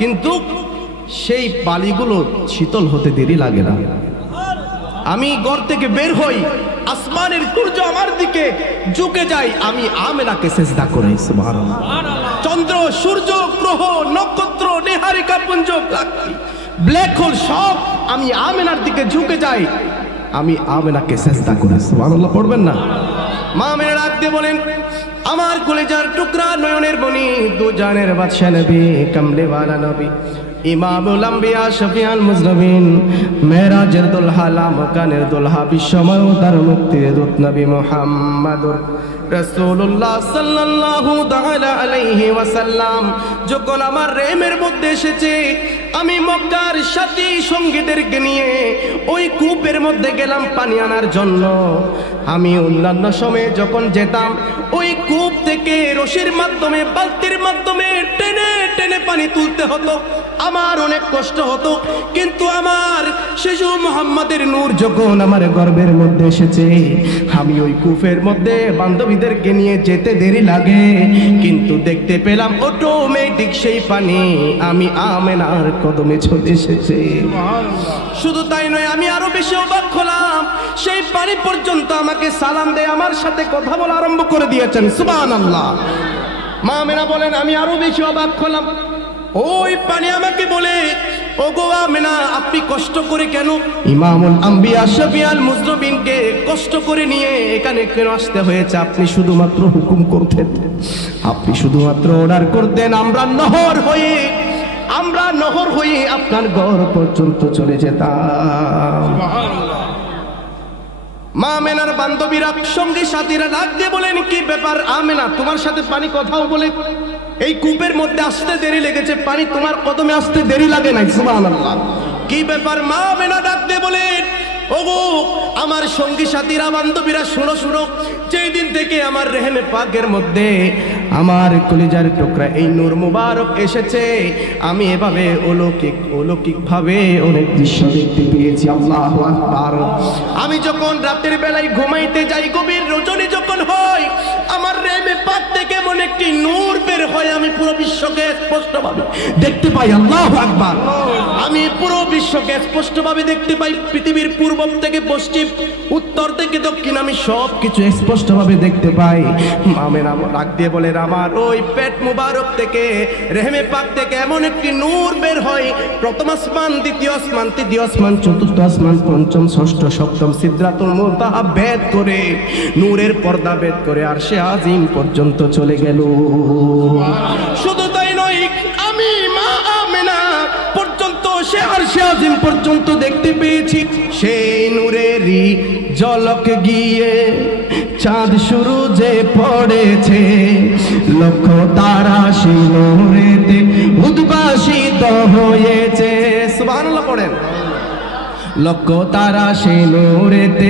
কিন্তু সেই বালিগুলো শীতল হতে দেরি লাগে না। আমি ঘর থেকে বের হই, আসমানের সূর্য আমার দিকে ঝুঁকে যায়, আমি আমেনাকে সিজদা করি। সুবহানাল্লাহ। চন্দ্র, সূর্য, গ্রহ, নক্ষত্র, নেহারিকা পুঞ্জ, ব্ল্যাক হোল সব আমি আমেনার দিকে ঝুঁকে যাই, আমি আমেনাকে সিজদা করি। সুবহানাল্লাহ পড়বেন না? মা আমেনা ডাক দিয়ে বলেন আমার কলিজার টুকরা নয়নের মণি দু জানের বাদশা নবী কামলে ওয়ালা নবী ইমামুল আম্বিয়া শফিউল মুজনবিন মেরাজের দুলহা লামকানের দুলহা বিশ্বময় তার মুক্তির দূত নবী মুহাম্মাদুর রাসূলুল্লাহ সাল্লাল্লাহু তাআলা আলাইহি ওয়াসাল্লাম যখন আমার রেমের মধ্যে এসেছে, আমি মক্কার সাথী সঙ্গীদেরকে নিয়ে ওই কূপের মধ্যে গেলাম পানি আনার জন্য। আমি অন্যান্য সময়ে যখন যেতাম ওই কূপ থেকে রশির মাধ্যমে, বালতির মাধ্যমে টেনে টেনে পানি তুলতে হতো, আমার অনেক কষ্ট হতো। কিন্তু আমার শিশু মুহাম্মাদের নূর যখন আমার গর্ভের মধ্যে এসেছে, আমি ওই কূপের মধ্যে বান্ধবীদেরকে নিয়ে যেতে দেরি লাগে, কিন্তু দেখতে পেলাম অটোমেটিক সেই পানি আমি আমেনার কদমে চলে এসেছে। শুধু তাই নয়, আমি আরো বেশি অবাক হলাম, সেই পানি পর্যন্ত আমাকে সালাম দেয়, আমার সাথে কথা বলা আরম্ভ করে দিয়েছেন। সুবহানাল্লাহ। মা আমেনা বলেন আমি আরো বেশি অবাক হলাম, ওই পানি আমাকে বলে ওগো আমেনা আপনি কষ্ট করে কেন ইমামুল আম্বিয়া শফিউল মুজনবিনকে কষ্ট করে নিয়ে এখানে কেন আসতে হয়েছে? আপনি শুধুমাত্র হুকুম করতেন, আপনি শুধুমাত্র অর্ডার করতেন, আমরা নহর হয়ে আপনার ঘর পর্যন্ত চলে যেতাম। মা আমেনার বান্ধবীরা সঙ্গী সাথীরা ডাক দিয়ে বলেন কি ব্যাপার আমেনা, তোমার সাথে পানি কথাও বলে এই কূপের মধ্যে আসতে দেরি লেগেছে, পানি তোমার কদমে আসতে দেরি লাগে নাই। সুবহানাল্লাহ। কি ব্যাপার? মা আমেনা ডাক দিয়ে বলেন ওগো আমার সঙ্গী সাথীরা বান্ধবীরা শোনো শোনো, যেই দিন থেকে আমার রেহেমে পাকের মধ্যে আমার কলিজার টুকরা এই নূর মুবারক এসেছে, আমি এভাবে অলৌকিক ভাবে অনেক দৃশ্য দেখতে পেয়েছি। আল্লাহু আকবার। আমি যখন রাতের বেলায় ঘুমাইতে যাই, গভীর রজনী যখন হয়, আমার রেহেমে পাক থেকে এমন একটি নূর বের হয়, আমি পুরো বিশ্বকে স্পষ্টভাবে দেখতে পাই। আল্লাহু আকবার। আমি পুরো বিশ্বকে স্পষ্টভাবে দেখতে পাই, পৃথিবীর পূর্ব থেকে পশ্চিম, উত্তর থেকে দক্ষিণ, আমি সব কিছু স্পষ্টভাবে দেখতে পাই। আমেনা ডাক দিয়ে বলে আমার ওই পেট মুবারক থেকে, রেহেমে পাক থেকে এমন একটি নূর বের হয়, প্রথম আসমান, দ্বিতীয় আসমান, তৃতীয় আসমান, চতুর্থ আসমান, পঞ্চম, ষষ্ঠ, সপ্তম সিদরাতুল মুনতাহা ভেদ করে, নূরের পর্দা ভেদ করে আরশে আজিম পর্যন্ত চলে গেল। শুধু তাই নয়, আমি মা আমেনা পর্যন্ত সে আরশে আজিম পর্যন্ত দেখতে পেয়েছি। সেই নূরেরই ঝলক গিয়ে চাঁদ শুরু যে পড়েছে, লক্ষ তারা সেই নূরেতে উদ্ভাসিত হয়েছে। সুবহানাল্লাহ পড়েন। লক্ষ তারা সেই নূরেতে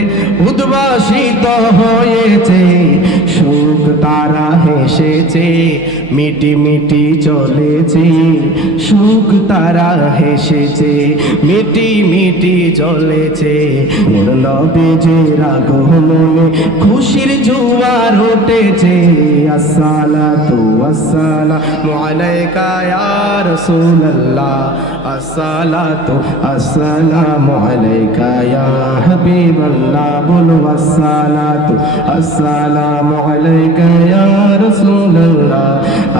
উদ্ভাসিত হয়েছে, সুখ তারা হেসেছে, মিটি মিটি চলেছে, সুখ তারা হেসেছে, মিটি মিটি চলেছে। মোর নবীজির আগমনে খুশির জোয়ার উঠেছে। আসসালাতু ওয়াসসালামু আলাইকা ইয়া রাসূলুল্লাহ, আসসালাতু আসসালামু আলাইকা ইয়া হাবিবাল্লাহ, বলো আসসালাতু আসসালামু আলাইকা ইয়া রাসূলুল্লাহ,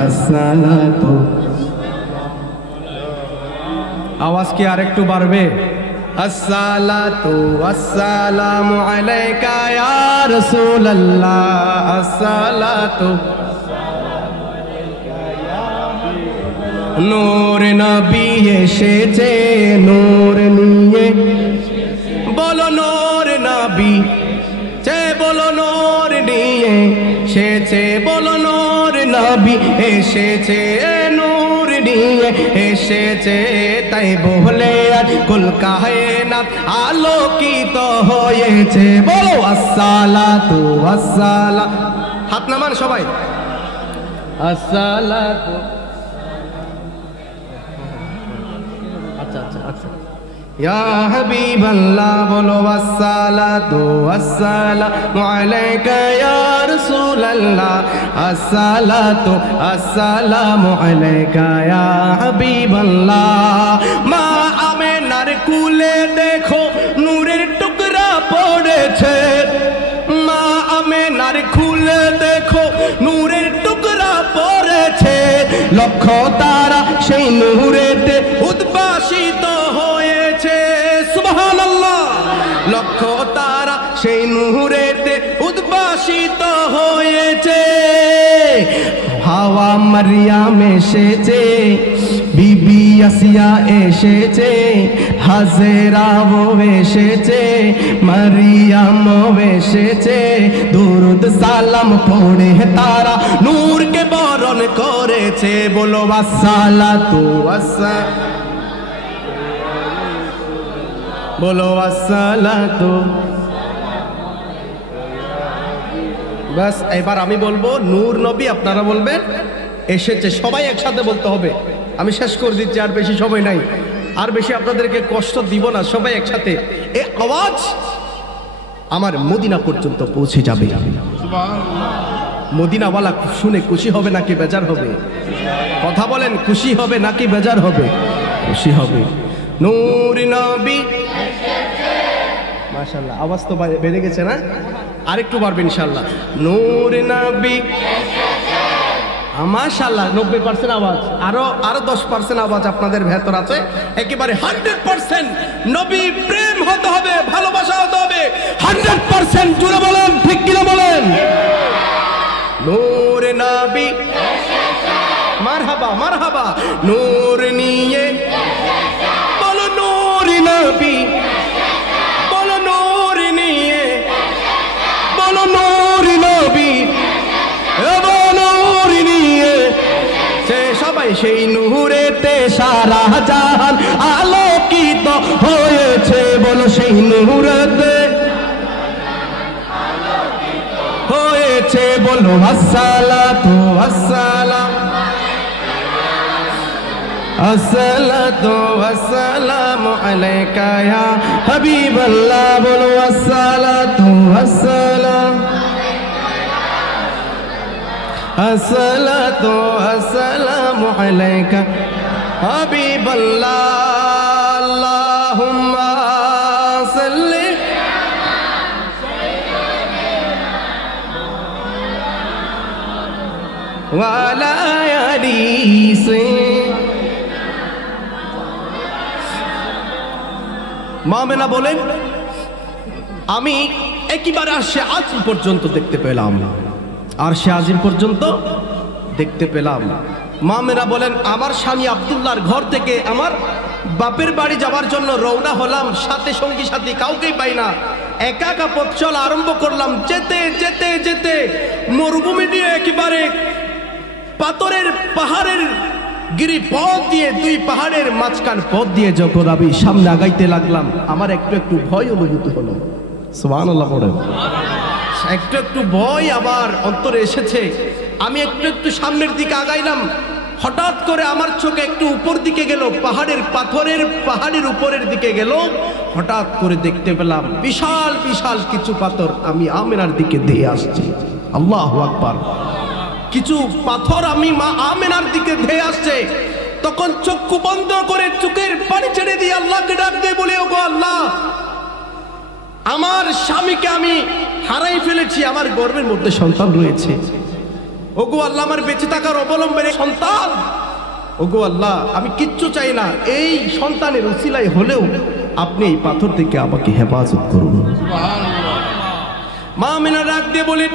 আসসালাতু। আওয়াজ কি আরেকটু বাড়বে? আসসালাতু আসসালামু আলাইকা ইয়া রাসূলুল্লাহ, আসসালাতু। নূর নবী এসেছে নূর নিয়ে, বলো নূর নবী চে, বলো নূর নিয়ে এসেছে, বলো নূর নবী এসেছে, নূর নিয়ে এসেছে, তাই বলে আর কুল কায়নাত আলোকিত হয়েছে। বলো আসসালাতু আসসালাম, হাত নামান সবাই, আসসালাতু। আচ্ছা আচ্ছা আচ্ছা ইয়া হাবিবাল্লাহ বলো আসসালাতু ওয়াসসালামু আলাইকা ইয়া রাসূলুল্লাহ আসসালাতু আসসালামু আলাইকা ইয়া হাবিবাল্লাহ মা আমেনার কুলে দেখো নূরের টুকরা পড়েছে মা আমেনার কুলে দেখো নূরের টুকরা পড়েছে লক্ষ তারা সেই নূরেতে উদ্ভাসিত হয়েছে সুবহানাল্লাহ লক্ষ তারা সেই নূরেতে উদ্ভাসিত হয়েছে হাওয়া মারিয়াম এসেছে বিবি আসিয়া এসেছে হাজেরাও এসেছে মারিয়ামও এসেছে দুরুদ সালাম পড়ে তারা নূরকে বরণ করেছে বলো আসসালাতু বলো আসসালাতু বাস এবার আমি বলবো নূর নবী আপনারা বলবেন এসেছে সবাই একসাথে বলতে হবে আমি শেষ করে দিচ্ছি আর বেশি সময় নাই আর বেশি আপনাদেরকে কষ্ট দিব না সবাই একসাথে এই আওয়াজ আমার মদিনা পর্যন্ত পৌঁছে যাবে মদিনাওয়ালা শুনে খুশি হবে নাকি বেজার হবে কথা বলেন খুশি হবে নাকি বেজার হবে খুশি হবে নূর নবী মাশাআল্লাহ আওয়াজ তো বেড়ে গেছে না আরেকটু বাড়বে ইনশাআল্লাহ নূর নবী মাশাআল্লাহ 90% আওয়াজ আরো 10% আওয়াজ আপনাদের ভেতর আছে একেবারে 100% নবী প্রেম হতে হবে ভালোবাসা হতে হবে 100% জুড়ে বলেন ঠিক কিনা বলেন নূর নবী মারহাবা মারহাবা নূর নিয়ে বলো নূর নবী বলো নূর নিয়ে বলো নূর নবী সবাই সেই নূরেতে সারা জাহান আলোকিত হয়েছে বলো সেই নূরেতে হয়েছে বলো আসসালাতু আসসালাম আসসালাতু আসসালামু আলাইকা ইয়া হাবিবাল্লাহ বলো আসসালাতু আসসালাম আসসালাতু আসসালামু আলাইকা হাবিবাল্লাহ আল্লাহুম্মা সাল্লি ওয়া আলা আলি মামেনা বলেন আমি একেবারে আসে আজ পর্যন্ত দেখতে পেলাম আর সে আজিম পর্যন্ত দেখতে পেলাম মামেরা বলেন আমার স্বামী আব্দুল্লাহর ঘর থেকে আমার বাপের বাড়ি যাওয়ার জন্য রওনা হলাম সাথে সঙ্গী সাথী কাউকেই পাই না একা একা পথ চলা আরম্ভ করলাম যেতে যেতে যেতে মরুভূমি দিয়ে একেবারে পাথরের পাহাড়ের গিরি পথ দিয়ে দুই পাহাড়ের মাঝখান পথ দিয়ে যখন আমি সামনে আগাইতে লাগলাম আমার একটু একটু ভয় অনুভূত হলো সুবহানাল্লাহ পড়েন একটু একটু ভয় আবার অন্তরে এসেছে আমি একটু একটু সামনের দিকে আগাইলাম হঠাৎ করে আমার চোখে একটু উপর দিকে গেল পাহাড়ের উপরের দিকে গেল হঠাৎ করে দেখতে পেলাম বিশাল বিশাল কিছু পাথর আমি আমেনার দিকে ধেয়ে আসছে আল্লাহু আকবার কিছু পাথর আমি মা আমেনার দিকে ধেয়ে আসছে তখন চক্ষু বন্ধ করে চোখের পানি ছেড়ে দিয়ে আল্লাহকে ডাক দিয়ে বলি ওগো আল্লাহ আমার স্বামীকে আমি হারাই ফেলেছি আমার গর্ভের মধ্যে সন্তান রয়েছে ওগো আল্লাহ আমার বেঁচে থাকার অবলম্বনে সন্তান ওগো আল্লাহ আমি কিচ্ছু চাই না এই সন্তানের উসিলায় হলেও আপনি এই পাথর থেকে আমাকে হেফাজত করুন মা আমেনা ডাক দিয়ে বলেন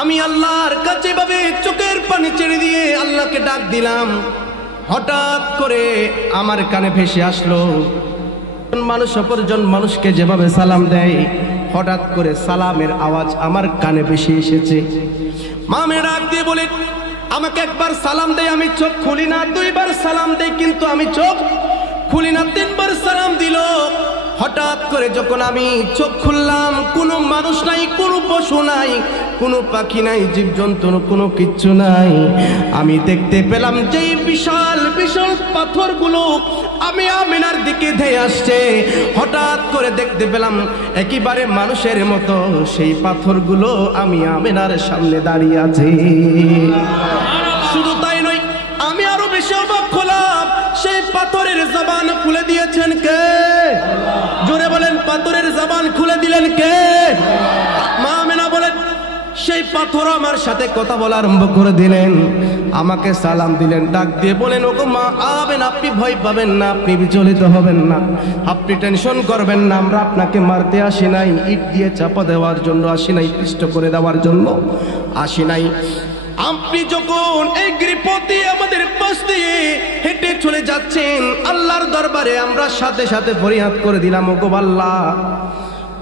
আমি আল্লাহর কাছে ভাবে চোখের পানি ছেড়ে দিয়ে আল্লাহকে ডাক দিলাম হঠাৎ করে আমার কানে ভেসে আসলো মানুষ অপরজন মানুষকে যেভাবে সালাম দেয় হঠাৎ করে সালামের আওয়াজ আমার কানে ভেসে এসেছে মা আমেনা ডাক দিয়ে বলে আমাকে একবার সালাম দেয় আমি চোখ খুলি না দুইবার সালাম দেয় কিন্তু আমি চোখ খুলি না তিনবার সালাম দিল হঠাৎ করে যখন আমি চোখ খুললাম, কোনো মানুষ নাই, কোনো পশু নাই, কোনো পাখি নাই, জীবজন্তু কোনো কিচ্ছু নাই। আমি দেখতে পেলাম যে বিশাল বিশাল পাথরগুলো আমি আমিনার দিকে ধেয়ে আসছে। হঠাৎ করে দেখতে পেলাম একেবারে মানুষের মতো সেই পাথরগুলো আমি আমিনার সামনে দাঁড়িয়ে আছে। শুধু তাই নয়, আমি আরো বেশি অবাক হলাম, সেই পাথরের জবান খুলে দিয়েছেন কে? জোরে বলেন, পাথরের জবান খুলে দিলেন কে? মা আমিনা বলেন, সেই পাথর আমার সাথে কথা বলা আরম্ভ করে দিলেন, আমাকে সালাম দিলেন, ডাক দিয়ে বলেন, ওগো মা আমিনা, আপনি ভয় পাবেন না, আপনি বিচলিত হবেন না, আপনি টেনশন করবেন না। আমরা আপনাকে মারতে আসি নাই, ইট দিয়ে চাপা দেওয়ার জন্য আসি নাই, পিষ্ট করে দেওয়ার জন্য আসি নাই। আপনি যখন এই গৃহপতি আমাদের পাশ দিয়ে হেঁটে চলে যাচ্ছেন, আল্লাহর দরবারে আমরা সাথে সাথে ফরিয়াদ করে দিলাম, ওগো আল্লাহ,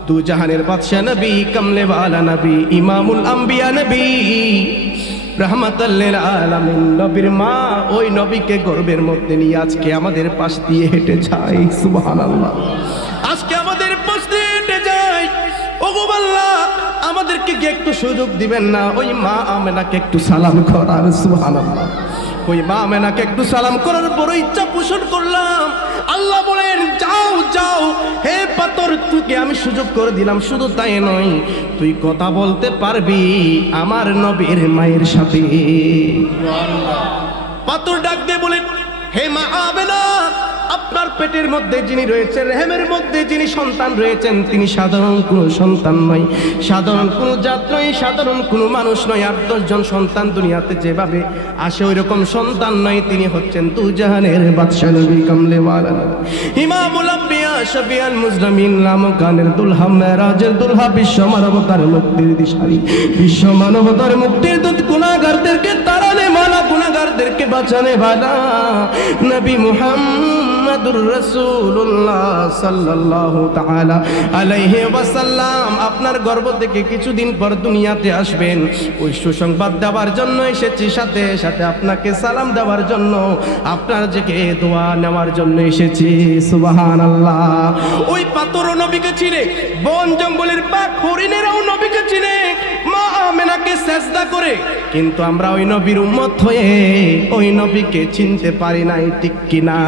দু জাহানের বাদশা নবী, কামলে ওয়ালা নবী, ইমামুল আম্বিয়া নবী, রাহমাতাল লিল আলামিন নবীর মা, ওই নবীকে গর্বের মধ্যে নিয়ে আজকে আমাদের পাশ দিয়ে হেঁটে যায়। সুবহানাল্লাহ, আজকে আমাদের পাশ দিয়ে হেঁটে যায়। ওগো আল্লাহ, আমাদেরকে কি একটু সুযোগ দিবেন না? ওই মা আমেনাকে একটু সালাম করার। সুবহানাল্লাহ, ওই মা আমেনাকে একটু সালাম করার বড় ইচ্ছা পোষণ করলাম। আল্লাহ বলেন, যাও যাও হে পাথর, তোকে আমি সুযোগ করে দিলাম। শুধু তাই নয়, তুই কথা বলতে পারবি আমার নবীর মায়ের সাথে। পাথর ডাক দিয়ে বলে, হে মা আমেনা, আপনার পেটের মধ্যে যিনি রয়েছেন, রেহেমের মধ্যে যিনি সন্তান রয়েছেন, তিনি সাধারণ কোনো সন্তান নয়, সাধারণ কোনো জাত নয়, সাধারণ কোনো মানুষ নয়। 8-10 জন সন্তান দুনিয়াতে যেভাবে আসে ওই রকম সন্তান নয়, তিনি হচ্ছেন দু জাহানের বাদশা নবী, কামলে ওয়ালা নবী, ইমামুল আম্বিয়া, শফিউল মুজলামিন, লামকানের দুলহা, মেরাজের দুলহা, বিশ্ব মানবতার মুক্তির দিশারি, বিশ্ব মানবতার মুক্তির দূত, গুনাহগারদেরকে তাড়ানে মালা, গুনাহগারদেরকে বাঁচানে বালা নবী মুহাম্মদুর রাসূলুল্লাহ সাল্লাল্লাহু তাআলা আলাইহি ওয়াসাল্লাম আপনার গর্ভ থেকে কিছুদিন পর দুনিয়াতে আসবেন। ওই সুসংবাদ দেওয়ার জন্য এসেছি, সাথে সাথে আপনাকে সালাম দেওয়ার জন্য, আপনার থেকে দোয়া নেওয়ার জন্য এসেছি। সুবহানাল্লাহ, ওই পাথর নবীকে চিনে, বন জঙ্গলের বাঘ হরিণেরাও নবীকে চিনে, মা আমেনাকে সেজদা করে। কিন্তু আমরা ওই নবীর উম্মত হয়ে ওই নবীকে চিনতে পারি নাই, ঠিক কিনা?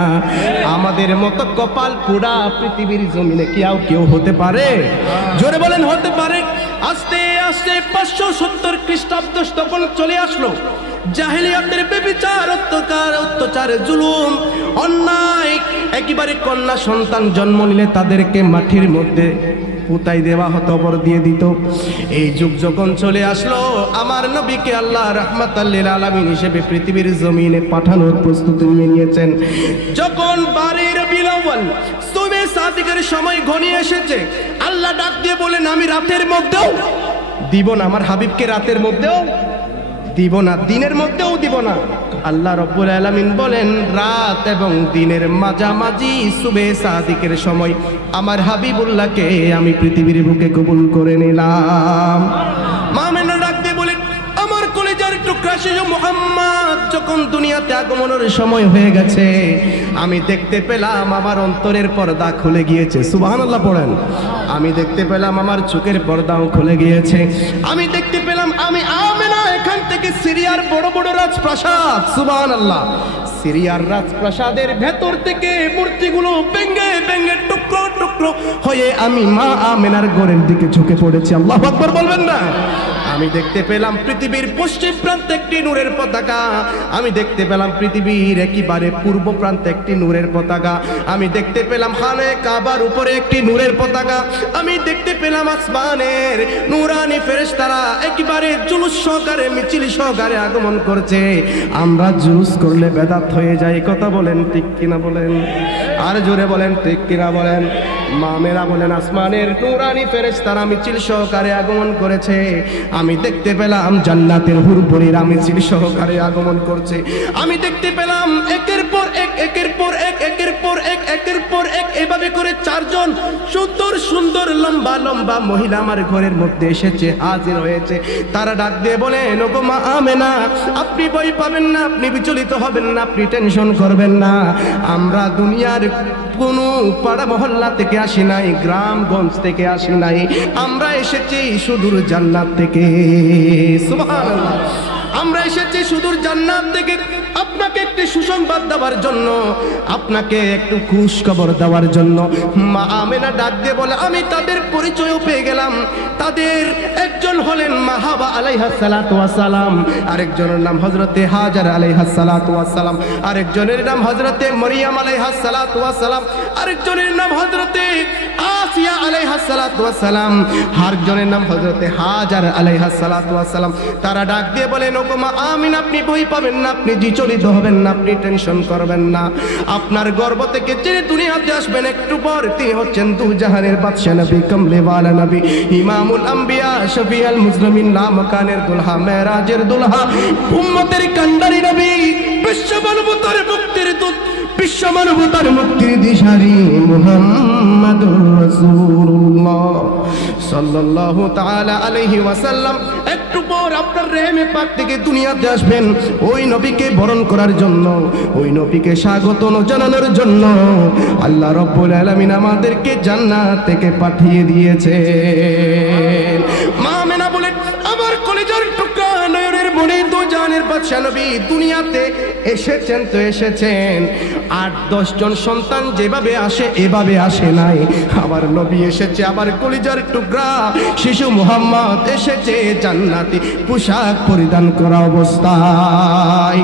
আমাদের মতো কপাল পুরা পৃথিবীর জমিনে কি আর কেউ হতে পারে? জোরে বলেন, হতে পারে? আস্তে আস্তে 570 খ্রিস্টাব্দ তখন চলে আসলো। জাহেলিয়াতের ব্যভিচার, অত্যাচার, জুলুম, অন্যায়, একেবারে কন্যা সন্তান জন্ম নিলে তাদেরকে মাটির মধ্যে পুতাই দেওয়া হতো, কবর দিয়ে দিত। এই যুগ যখন চলে আসলো, আমার নবীকে আল্লাহ রাহমাতাল লিল আলামিন হিসেবে পৃথিবীর জমিনে পাঠানোর প্রস্তুতি নিয়ে নিয়েছেন। যখন 12 রবিউল আউয়াল সুবে সাদিকের সময় ঘনিয়ে এসেছে, আল্লাহ ডাক দিয়ে বলেন, আমি রাতের মধ্যেও দিব না, আমার হাবিবকে রাতের মধ্যেও দিব না, দিনের মধ্যেও দিব না। আল্লাহ রব্বুল আলামিন বলেন, রাত এবং দিনের মাঝামাঝি সুবে সাদিকের সময় আমার হাবিবুল্লাহকে আমি পৃথিবীর বুকে কবুল করে নিলাম। মা আমেনা ডাক দিয়ে বলেন, আমার কলিজার টুকরা শিশু মুহাম্মদ যখন দুনিয়াতে আগমনের সময় হয়ে গেছে, আমি দেখতে পেলাম আমার অন্তরের পর্দা খুলে গিয়েছে। সুবহানাল্লাহ পড়েন। আমি দেখতে পেলাম আমার চোখের পর্দাও খুলে গিয়েছে। আমি দেখতে পেলাম আমি আমেনা এখান থেকে সিরিয়ার বড় বড় রাজপ্রাসাদ, সুবহানাল্লাহ, সিরিয়ার রাজপ্রাসাদের ভেতর থেকে মূর্তিগুলো ভেঙে ভেঙে টুকরো টুকরো হয়ে আমি মা আমেনার ঘরের দিকে ঝুঁকে পড়েছি। আল্লাহু আকবার বলবেন না? আমি দেখতে পেলাম পৃথিবীর পশ্চিম প্রান্তে একটি নূরের পতাকা, আমি দেখতে পেলাম পৃথিবীর একেবারে পূর্ব প্রান্তে একটি নূরের পতাকা, আমি দেখতে পেলাম খানে কাবার উপরে একটি নূরের পতাকা, আমি দেখতে পেলাম আসমানের নূরানি ফেরেশতারা একেবারে জুলুস সহকারে, মিছিল সহকারে আগমন করছে। আমরা জুলুস করলে বেদাত হয়ে যায়, কথা বলেন ঠিক কিনা বলেন? আর জোরে বলেন ঠিক কিনা বলেন? মামেরা বলেন, আসমানের নূরানি ফেরেশতারা মিছিল সহকারে আগমন করেছে। আমি দেখতে পেলাম জান্নাতের হুরপরীরা মিছিল সহকারে আগমন করছে। আমি দেখতে পেলাম একের পর এক, একের পর এক, একের পর এক, একের পর এক, এভাবে করে 4 জন সুন্দর সুন্দর লম্বা লম্বা মহিলা আমার ঘরের মধ্যে এসেছে, হাজির হয়েছে। তারা ডাক দিয়ে বলেন, ওগো মা আমেনা, আপনি ভয় পাবেন না, আপনি বিচলিত হবেন না, আপনি টেনশন করবেন না। আমরা দুনিয়ার কোন পাড়া মহল্লা থেকে থেকে আসি নাই, গ্রামগঞ্জ থেকে আসি নাই, আমরা এসেছি সুদূর জান্নাত থেকে। সুবহানাল্লাহ। আমরা এসেছি সুদূর জান্নাত থেকে আপনাকে একটি সুসংবাদ দেওয়ার জন্য, আপনাকে একটু খুশখবর দেওয়ার জন্য। মা আমেনা ডাক দিয়ে বলে, আমি তাদের পরিচয়ও পেয়ে গেলাম। তাদের একজন হলেন মা হাওয়া আলাইহা সালাতু ওয়াস সালাম, আরেকজনের নাম হযরতে হাজার আলাইহা সালাতু ওয়াস সালাম, আরেকজনের নাম হযরতে মরিয়ম আলাইহা সালাতু ওয়াস সালাম, আরেকজনের নাম হযরতে আসিয়া আলাইহা সালাতু ওয়াস সালাম, আরেকজনের নাম হযরতে হাজার আলাইহা সালাতু ওয়াস সালাম। তারা ডাক দিয়ে বলেন, ওগো মা আমিনা, আপনি ভয় পাবেন না, আপনি বিচলিত হবেন না, আপনি টেনশন করবেন না। আপনার গর্ভ থেকে যিনি দুনিয়াতে আসবেন একটু পর, তিনি হচ্ছেন দু জাহানের বাদশা নবী, কমলেওয়ালা নবী, ইমামুল আম্বিয়া, শফিউল মুসলিমিন, লামকানের দুলহা, মেরাজের দুলহা, উম্মতের কান্ডারি নবী, বিশ্ব মানবতার মুক্তির দূত, বিশ্ব মানবতার মুক্তির দিশারি মুহাম্মাদুর রাসূলুল্লাহ সাল্লাল্লাহু তাআলা আলাইহি ওয়াসাল্লাম। একটু পর আপনার রেহেমে পাক থেকে দুনিয়াতে আসবেন ওই নবীকে বরণ করার জন্য, ওই নবীকে স্বাগত জানানোর জন্য আল্লাহ রাব্বুল আলামিন আমাদেরকে জান্নাত থেকে পাঠিয়ে দিয়েছে। মা আমেনা বলেন, আমার কলিজার টুকরা নয়নের মণি, দু জাহানের বাদশা নবী দুনিয়াতে এসেছেন তো এসেছেন, ৮-১০ জন সন্তান যেভাবে আসে এভাবে আসে নাই। আমার নবী এসেছে, আমার কলিজার টুকরা শিশু মুহাম্মদ এসেছে জান্নাতি পোশাক পরিধান করা অবস্থায়।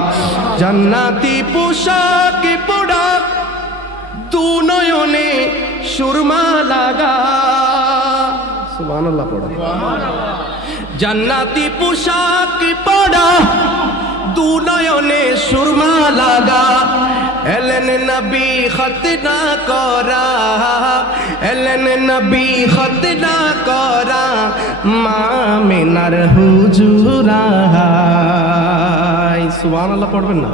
জান্নাতি পোশাক পরা, দু নয়নে সুরমা লাগা, সুবহানাল্লাহ পড়া। জান্নাতি পোশাক পরা, দু নয়নে সুরমা লাগা, এলেন নবী খতনা করা, এলেন নবী খতনা করা, মা আমিনার হুজুরায়। সুবহানাল্লাহ পড়বেন না?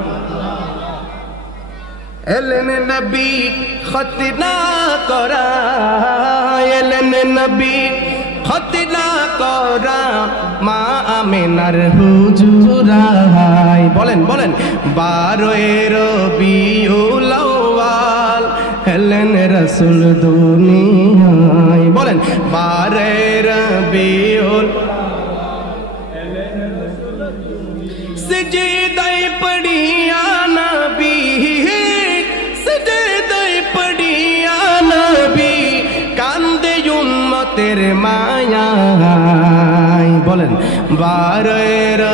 এলেন নবী খতনা করা, এলেন নবী খতনা করা, মা আমিনার হুজুরায়। বলেন বলেন, 12 রবিউল আউয়াল এলেন রাসূল দুনিয়ায়। বলেন, 12 রবিউল সিজদায় পড়িয়া নবী, সিজদায় পড়িয়া নবী, কান্দে উম্মতের মায়ায়। বলেন, 12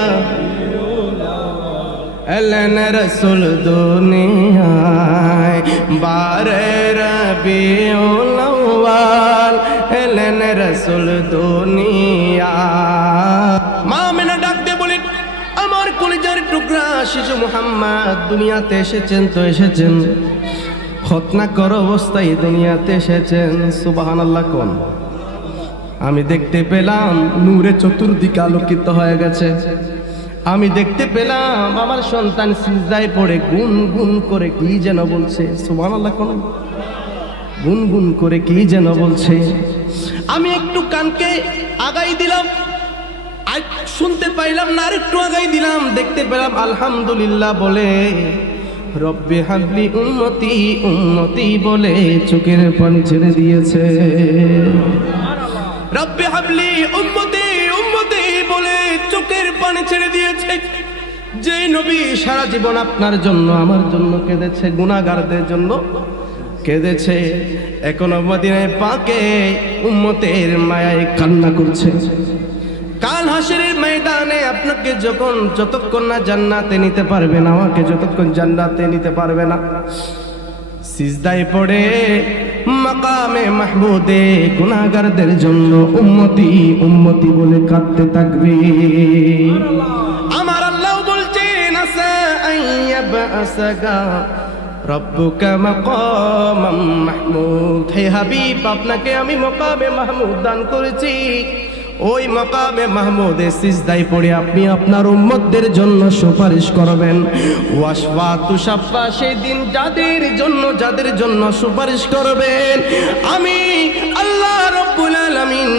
এলেন রাসূল দুনিয়ায়, 12 রবিউল আউয়াল এলেন রাসূল দুনিয়ায়। মা আমিনা ডাক দিয়ে বলেন, আমার কলিজার টুকরা শিশু মুহাম্মদ দুনিয়াতে এসেছেন তো এসেছেন, খতনা কর অবস্থায় দুনিয়াতে এসেছেন। সুবহানাল্লাহ কোন? আমি দেখতে পেলাম নূরে চতুর্দিকে আলোকিত হয়ে গেছে। আমি দেখতে পেলাম আমার সন্তান সিজদায় পড়ে গুনগুন করে কি যেন বলছে। সুবহানাল্লাহ কোন? গুনগুন করে কি যেন বলছে। আমি একটু কানকে আগাই দিলাম, শুনতে পাইলাম না, আর একটু আগাই দিলাম, দেখতে পেলাম আলহামদুলিল্লাহ বলে, রব্বি হাবলি উম্মতি উম্মতি বলে চোখের পানি ছেড়ে দিয়েছে। রব্বি হাবলি উম্মতি উম্মতি বলে চোখের পানি ছেড়ে দিয়েছে। যে নবী সারা জীবন আপনার জন্য আমার জন্য কেঁদেছে, গুনাহগারদের জন্য কেঁদেছে, এখনো মদিনায় পাকে উম্মতের মায়ায় কান্না করছে। কাল হাসরের ময়দানে আপনাকে যতক্ষণ না জান্নাতে নিতে পারবে না, আমাকে যতক্ষণ জান্নাতে নিতে পারবে না, সিজদায় পড়ে মাকামে মাহমুদে গুনাহগারদের জন্য উম্মতি উম্মতি বলে কাঁদতে থাকবে। আমার আল্লাহ বলছেন, আসা আইয়াবআসাকা রব্বুকা মাকামাম মাহমুদ। হে হাবিব, আপনাকে আমি মাকামে মাহমুদ দান করেছি। ওই মাকামে মাহমুদে সিজদায় পড়ে আপনি আপনার উম্মতদের জন্য সুপারিশ করবেন। ওয়াশফাতু শাফা, সেই দিন যাদের জন্য সুপারিশ করবেন আমি আল্লাহ রাব্বুল আলামিন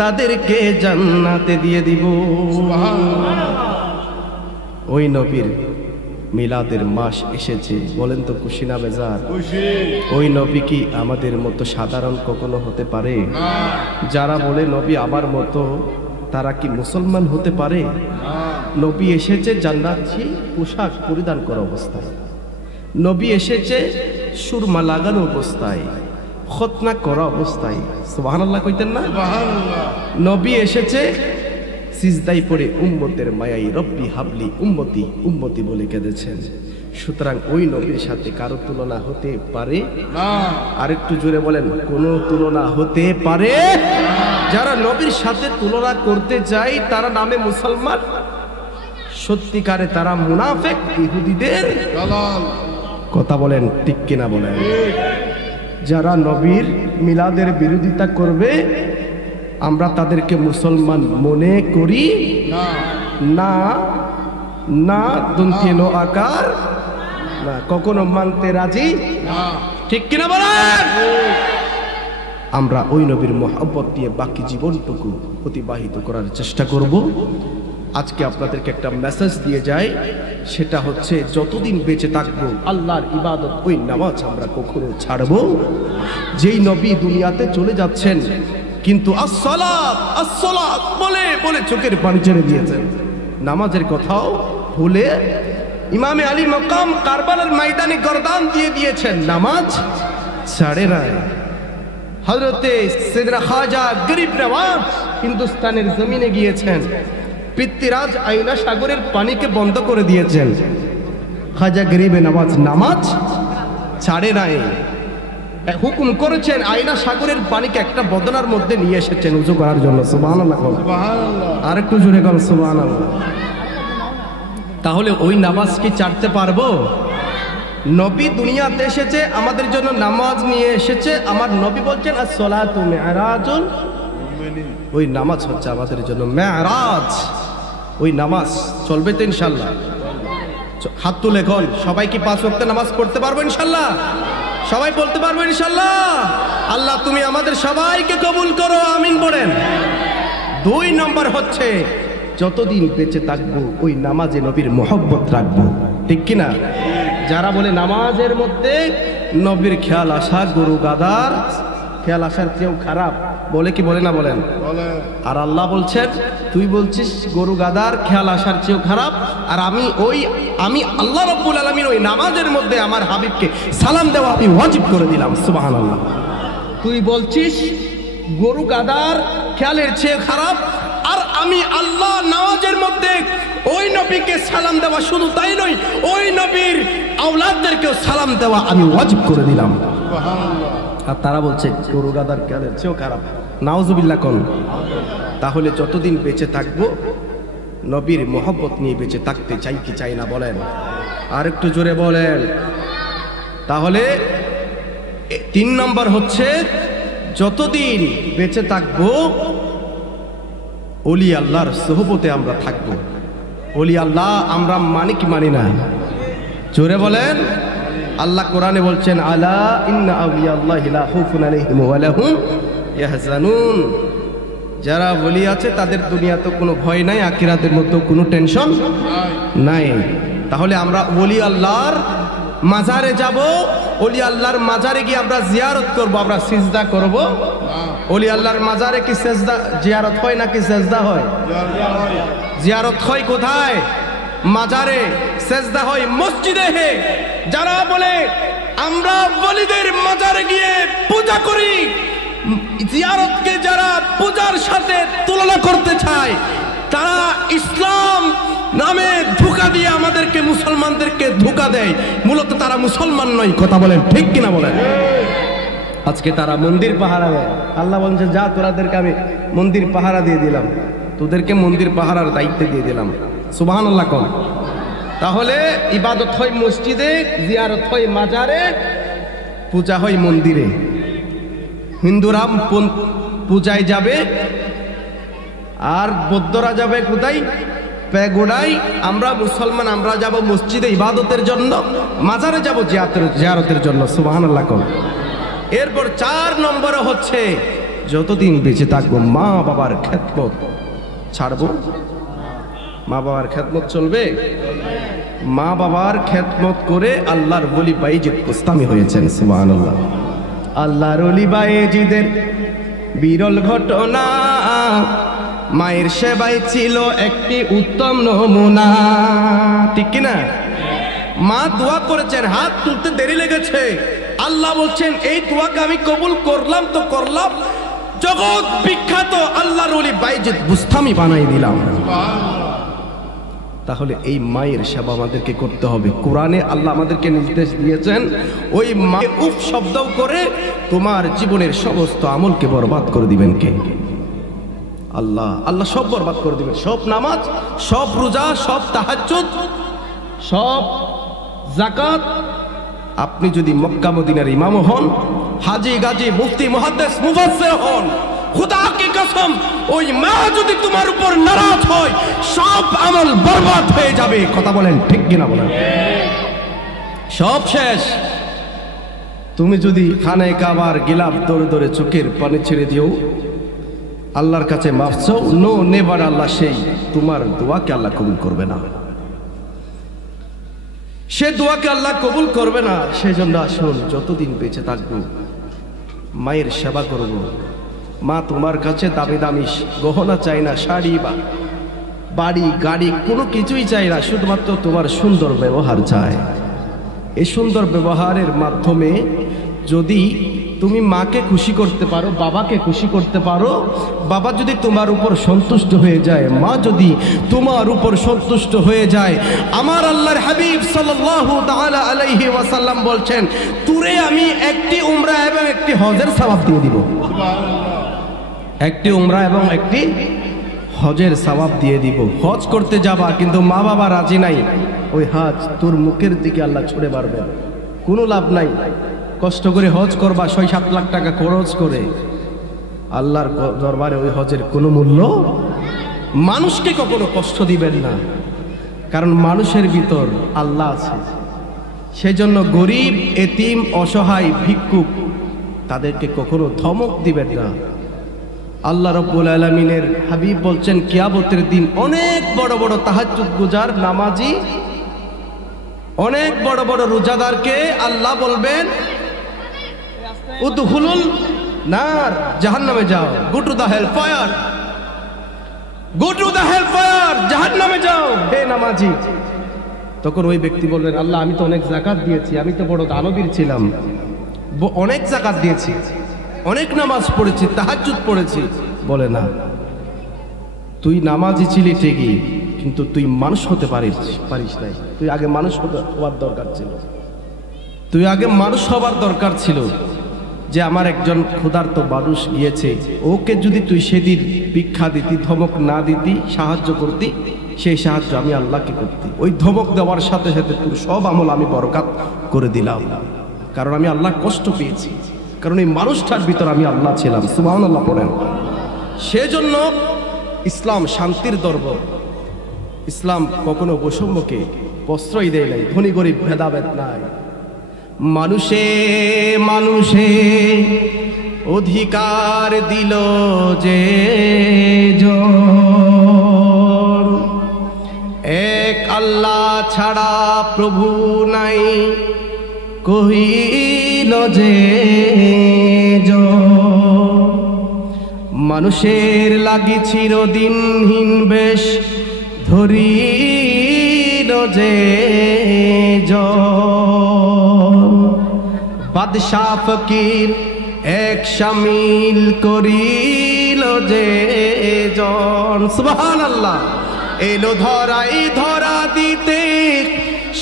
তাদেরকে জান্নাতে দিয়ে দিব। ওই নবীর মিলাদের মাস এসেছে, বলেন তো খুশি না বেজার? ওই নবী কি আমাদের মতো সাধারণ কখনো হতে পারে? যারা বলে নবী আমার মতো, তারা কি মুসলমান হতে পারে? নবী এসেছে জান্নাতি পোশাক পরিধান করা অবস্থায়, নবী এসেছে সুরমা লাগানো অবস্থায়, খতনা করা অবস্থায়, সুবহানাল্লাহ কইতেন না? নবী এসেছে সিজদায় পড়ে উম্মতের মায়াই রব্বি হাবলি উম্মতি উম্মতি বলে কেঁদেছেন। সুতরাং ওই নবীর সাথে কারো তুলনা হতে পারে না। আরেকটু জোরে বলেন, কোনো তুলনা হতে পারে? যারা নবীর সাথে তুলনা করতে যায় তারা নামে মুসলমান, সত্যিকারে তারা মুনাফিক, ইহুদিদের কথা বলেন ঠিক কিনা বলেন? যারা নবীর মিলাদের বিরোধিতা করবে আমরা তাদেরকে মুসলমান মনে করি না, না দন্তেলো আকার না, কখনো মানতে রাজি না, ঠিক কিনা বলেন? আমরা ওই নবীর মহব্বত দিয়ে বাকি জীবনটুকু অতিবাহিত করার চেষ্টা করব। আজকে আপনাদেরকে একটা মেসেজ দিয়ে যাই, সেটা হচ্ছে যতদিন বেঁচে থাকবো আল্লাহর ইবাদত, ওই নামাজ আমরা কখনো ছাড়বো। যেই নবী দুনিয়াতে চলে যাচ্ছেন কিন্তু আসসালাত আসসালাত বলে বলে চোখের পানি ছেড়ে দিয়েছেন, নামাজের কথাও ভুলে ইমামে আলী মকাম কারবালার ময়দানে গর্দান দিয়ে দিয়েছেন, নামাজ ছাড়ে নাই। হযরতে সাইয়েদনা খাজা গরিব নওয়াজ হিন্দুস্তানের জমিনে গিয়েছেন, পৃথ্বীরাজ আয়না সাগরের পানিকে বন্ধ করে দিয়েছেন, খাজা গরিব নওয়াজ নামাজ ছাড়ে নাই। হুকুম করেছেন আয়না সাগরের পানিকে একটা বদনার মধ্যে নিয়ে এসেছেন উযু করার জন্য। সুবহানাল্লাহ, সুবহানাল্লাহ, আরেকটু জোরে বল সুবহানাল্লাহ। তাহলে ওই নামাজ কি ছাড়তে পারবো? নবী দুনিয়াতে এসেছে আমাদের জন্য নামাজ নিয়ে এসেছে। আমার নবী বলছেন as-salatu mi'rajul মুমিনিন, ওই নামাজ হচ্ছে আমাদের জন্য মেরাজ। ওই নামাজ চলবে তো ইনশাআল্লাহ? হাত তুলে কোন সবাই কি 5 ওয়াক্ত নামাজ পড়তে পারবো ইনশাআল্লাহ? সবাই বলতে পারবো ইনশাআল্লাহ? আল্লাহ তুমি আমাদের সবাইকে কবুল করো, আমিন বলেন। 2 নম্বর হচ্ছে যতদিন বেঁচে থাকবো ওই নামাজে নবীর মহব্বত রাখবো, ঠিক কিনা? যারা বলে নামাজের মধ্যে নবীর খেয়াল আসা গরু গাদার খেয়াল আসার চেয়েও খারাপ, বলে কি বলে না বলেন? আর আল্লাহ বলছেন তুই বলছিস গরু গাদার খেয়াল আসার চেয়েও খারাপ, আর আমি আল্লাহ রাব্বুল আলামিন ওই নামাজের মধ্যে আমার হাবিবকে সালাম দেওয়া আমি ওয়াজিব করে দিলাম। সুবহানাল্লাহ। তুই বলছিস গরু গাদার খেয়ালের চেয়ে খারাপ, আর আমি আল্লাহ নামাজের মধ্যে ওই নবীকে সালাম দেওয়া, শুধু তাই নয় ওই নবীর আওলাদদেরকেও সালাম দেওয়া আমি ওয়াজিব করে দিলাম। সুবহানাল্লাহ। আর তারা বলছে গরু গাদার খেয়ালের চেয়েও খারাপ, নাউজুবিল্লাহ কোন? তাহলে যতদিন বেঁচে থাকবো নবীর মহব্বত নিয়ে বেঁচে থাকতে চাই কি চাই না বলেন? আর একটু জোরে বলেন। তাহলে 3 নম্বর হচ্ছে যতদিন বেঁচে থাকবো ওলি আল্লাহর সোহবতে আমরা থাকবো। ওলি আল্লাহ আমরা মানি কি মানি না? জোরে বলেন। আল্লাহ কোরআনে বলছেন আলা ইন্না আউলিয়াল্লাহি লা খাউফুন আলাইহিম ওয়া লাহুম ইয়াহজানুন, যারা ওলি আছে তাদের দুনিয়াতে কোনো ভয় নাই, আখিরাতের মধ্যে কোনো টেনশন নাই। তাহলে আমরা ওলি আল্লাহর মাজারে যাব, ওলি আল্লাহর মাজারে গিয়ে আমরা জিয়ারত করব, আমরা সিজদা করব। ওলি আল্লাহর মাজারে কি সিজদা জিয়ারত হয় নাকি সিজদা হয়? জিয়ারত হয় কোথায়? মাজারে। সিজদা হয় মসজিদে। যারা বলে আমরা ওলিদের মাজারে গিয়ে পূজা করি, জিয়ারতকে যারা পূজার সাথে তুলনা করতে চায় তারা ইসলাম নামে ধোঁকা দিয়ে আমাদেরকে মুসলমানদেরকে ধোঁকা দেয়। মূলত তারা মুসলমান নয়, কথা বলেন ঠিক কিনা বলেন? আজকে তারা মন্দির পাহারা দেয়। আল্লাহ বলছে যা তোরাদেরকে আমি মন্দির পাহারা দিয়ে দিলাম, তোদেরকে মন্দির পাহারার দায়িত্ব দিয়ে দিলাম। সুবহানাল্লাহ কোন? তাহলে ইবাদত হয় মসজিদে, জিয়ারত হয় মাজারে, পূজা হয় মন্দিরে। হিন্দুরা পূজায় যাবে আর বৌদ্ধরা যাবে কোথায়? পেগোড়ায়। আমরা মুসলমান আমরা যাব মসজিদে ইবাদতের জন্য, মাজারে যাব জিয়ারতের জন্য। সুবহানাল্লাহ কোন? এরপর 4 নম্বরে হচ্ছে যতদিন বেঁচে থাকবো মা বাবার খেদমত ছাড়বো। মা বাবার খেদমত চলবে? মা বাবার খেদমত করে আল্লাহর ওলি বাইজিদ বুস্তামি হয়েছেন। সুবহানাল্লাহ। আল্লাহর ওলি বাইজিদের বিরল ঘটনা, মায়ের সেবাই ছিল একটি উত্তম নমুনা, ঠিক কিনা? মা দোয়া করেছেন, হাত তুলতে দেরি লেগেছে, আল্লাহ বলছেন এই দোয়াকে আমি কবুল করলাম তো করলাম, জগৎ বিখ্যাত আল্লাহর ওলি বাইজিদ বুস্তামি বানাই দিলাম। তাহলে এই মায়ের সেবা আমাদেরকে করতে হবে। কোরআনে আল্লাহ আমাদেরকে নির্দেশ দিয়েছেন, ওই মা উফ শব্দ করে তোমার জীবনের সমস্ত আমলকে বরবাদ করে দিবেন কে? আল্লাহ। আল্লাহ সব বরবাদ করে দিবেন, সব নামাজ, সব রোজা, সব তাহাজ্জুদ, সব যাকাত। আপনি যদি মক্কা মদিনার ইমাম হন, হাজী গাজী মুফতি মুহাদ্দিস মুফাসসির হন, খুদা কি কসম ওই মা যদি তোমার উপর নারাজ হয় সব আমল বরবাদ হয়ে যাবে। কথা বলেন ঠিক কিনা বলেন? সব শেষ। তুমি যদি খানায় কাবার গিলাফ দৌড়ে দৌড়ে চোখের পানি ছেড়ে দিও, আল্লাহর কাছে মাফ চাও, নো নেভার, আল্লাহ সেই তোমার দোয়াকে আল্লাহ কবুল করবে না, সে দোয়াকে আল্লাহ কবুল করবে না। সেই জন্য আসুন যতদিন বেঁচে থাকবো মায়ের সেবা করব। মা তোমার কাছে দামি দামি গহনা চাই না, শাড়ি বা বাড়ি গাড়ি কোনো কিছুই চাই না, শুধুমাত্র তোমার সুন্দর ব্যবহার চায়। এই সুন্দর ব্যবহারের মাধ্যমে যদি তুমি মাকে খুশি করতে পারো, বাবাকে খুশি করতে পারো, বাবা যদি তোমার উপর সন্তুষ্ট হয়ে যায়, মা যদি তোমার উপর সন্তুষ্ট হয়ে যায়, আমার আল্লাহর হাবিব সাল্লাল্লাহু তাআলা আলাইহি ওয়াসাল্লাম বলছেন, তুরে আমি একটি উমরা এবং একটি হজের সওয়াব দিয়ে দিব। একটি উমরা এবং একটি হজের সওয়াব দিয়ে দিব। হজ করতে যাবা কিন্তু মা বাবা রাজি নাই, ওই হজ তোর মুখের দিকে আল্লাহ ছুড়ে মারবেন, কোনো লাভ নাই। কষ্ট করে হজ করবা, ৬-৭ লাখ টাকা খরচ করে, আল্লাহর দরবারে ওই হজের কোনো মূল্য। মানুষকে কখনো কষ্ট দিবেন না, কারণ মানুষের ভিতর আল্লাহ আছে। সেজন্য গরিব, এতিম, অসহায়, ভিক্ষুক তাদেরকে কখনো ধমক দিবেন না। আল্লাহ রাব্বুল আলামিনের হাবিব বলছেন, কিয়ামতের দিন অনেক বড় বড় তাহাজ্জুদ গুজার নামাজি, অনেক বড় বড় রোজাদারকে আল্লাহ বলবেন, উদখুলুল নার, জাহান্নামে যাও, go to the hell fire, go to the hell fire, জাহান্নামে যাও হে নামাজি। তখন ওই ব্যক্তি বলবেন, আল্লাহ আমি তো অনেক যাকাত দিয়েছি, আমি তো বড় দানবীর ছিলাম, অনেক যাকাত দিয়েছি, অনেক নামাজ পড়েছি, তাহাজ্জুদ পড়েছি। বলে না, তুই নামাজি ছিলি ঠিকই, কিন্তু তুই মানুষ হতে পারিস নাই। তুই আগে মানুষ হওয়ার দরকার ছিল, তুই আগে মানুষ হবার দরকার ছিল। যে আমার একজন ক্ষুধার্ত মানুষ গিয়েছে, ওকে যদি তুই সেদিন ভিক্ষা দিতি, ধমক না দিতি, সাহায্য করতি, সেই সাহায্য আমি আল্লাহকে করতি। ওই ধমক দেওয়ার সাথে সাথে তোর সব আমল আমি বরকাত করে দিলাম, কারণ আমি আল্লাহ কষ্ট পেয়েছি, কারণ এই মানুষটার ভিতর আমি আল্লাহ ছিলাম। সুবহানাল্লাহ পড়েন। সেজন্য ইসলাম শান্তির ধর্ম। ইসলাম কখনো বৈষম্যকে প্রশ্রয় দেয় নাই, ধনী গরিব ভেদাভেদ নাই। মানুষে মানুষে অধিকার দিল যে জন, এক আল্লাহ ছাড়া প্রভু নাই কহিল যে জন, মানুষের লাগি চিরদিনহীন বেশ ধরিল যে জন, বাদশাহ ফকির এক শামিল করিল যে জন। সুবহানাল্লাহ। এলো ধরাই ধরা দিতে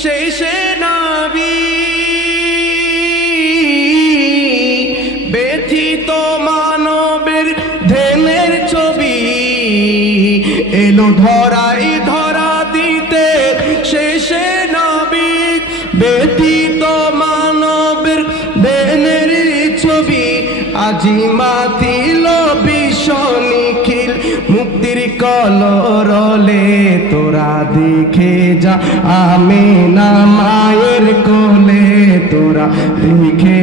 শেষে নবী, ব্যথিত মানবের ধ্যানের ছবি, এলো ধরাই ধরা দিতে শেষে নবী, ব্যথিত মানবের ধ্যানের ছবি, আজি মাতিল বিশ্ব নিখিল মুক্তির কলরলে, তোরা দেখে যা আমিনা মায়ের কোলে, তোরা দেখে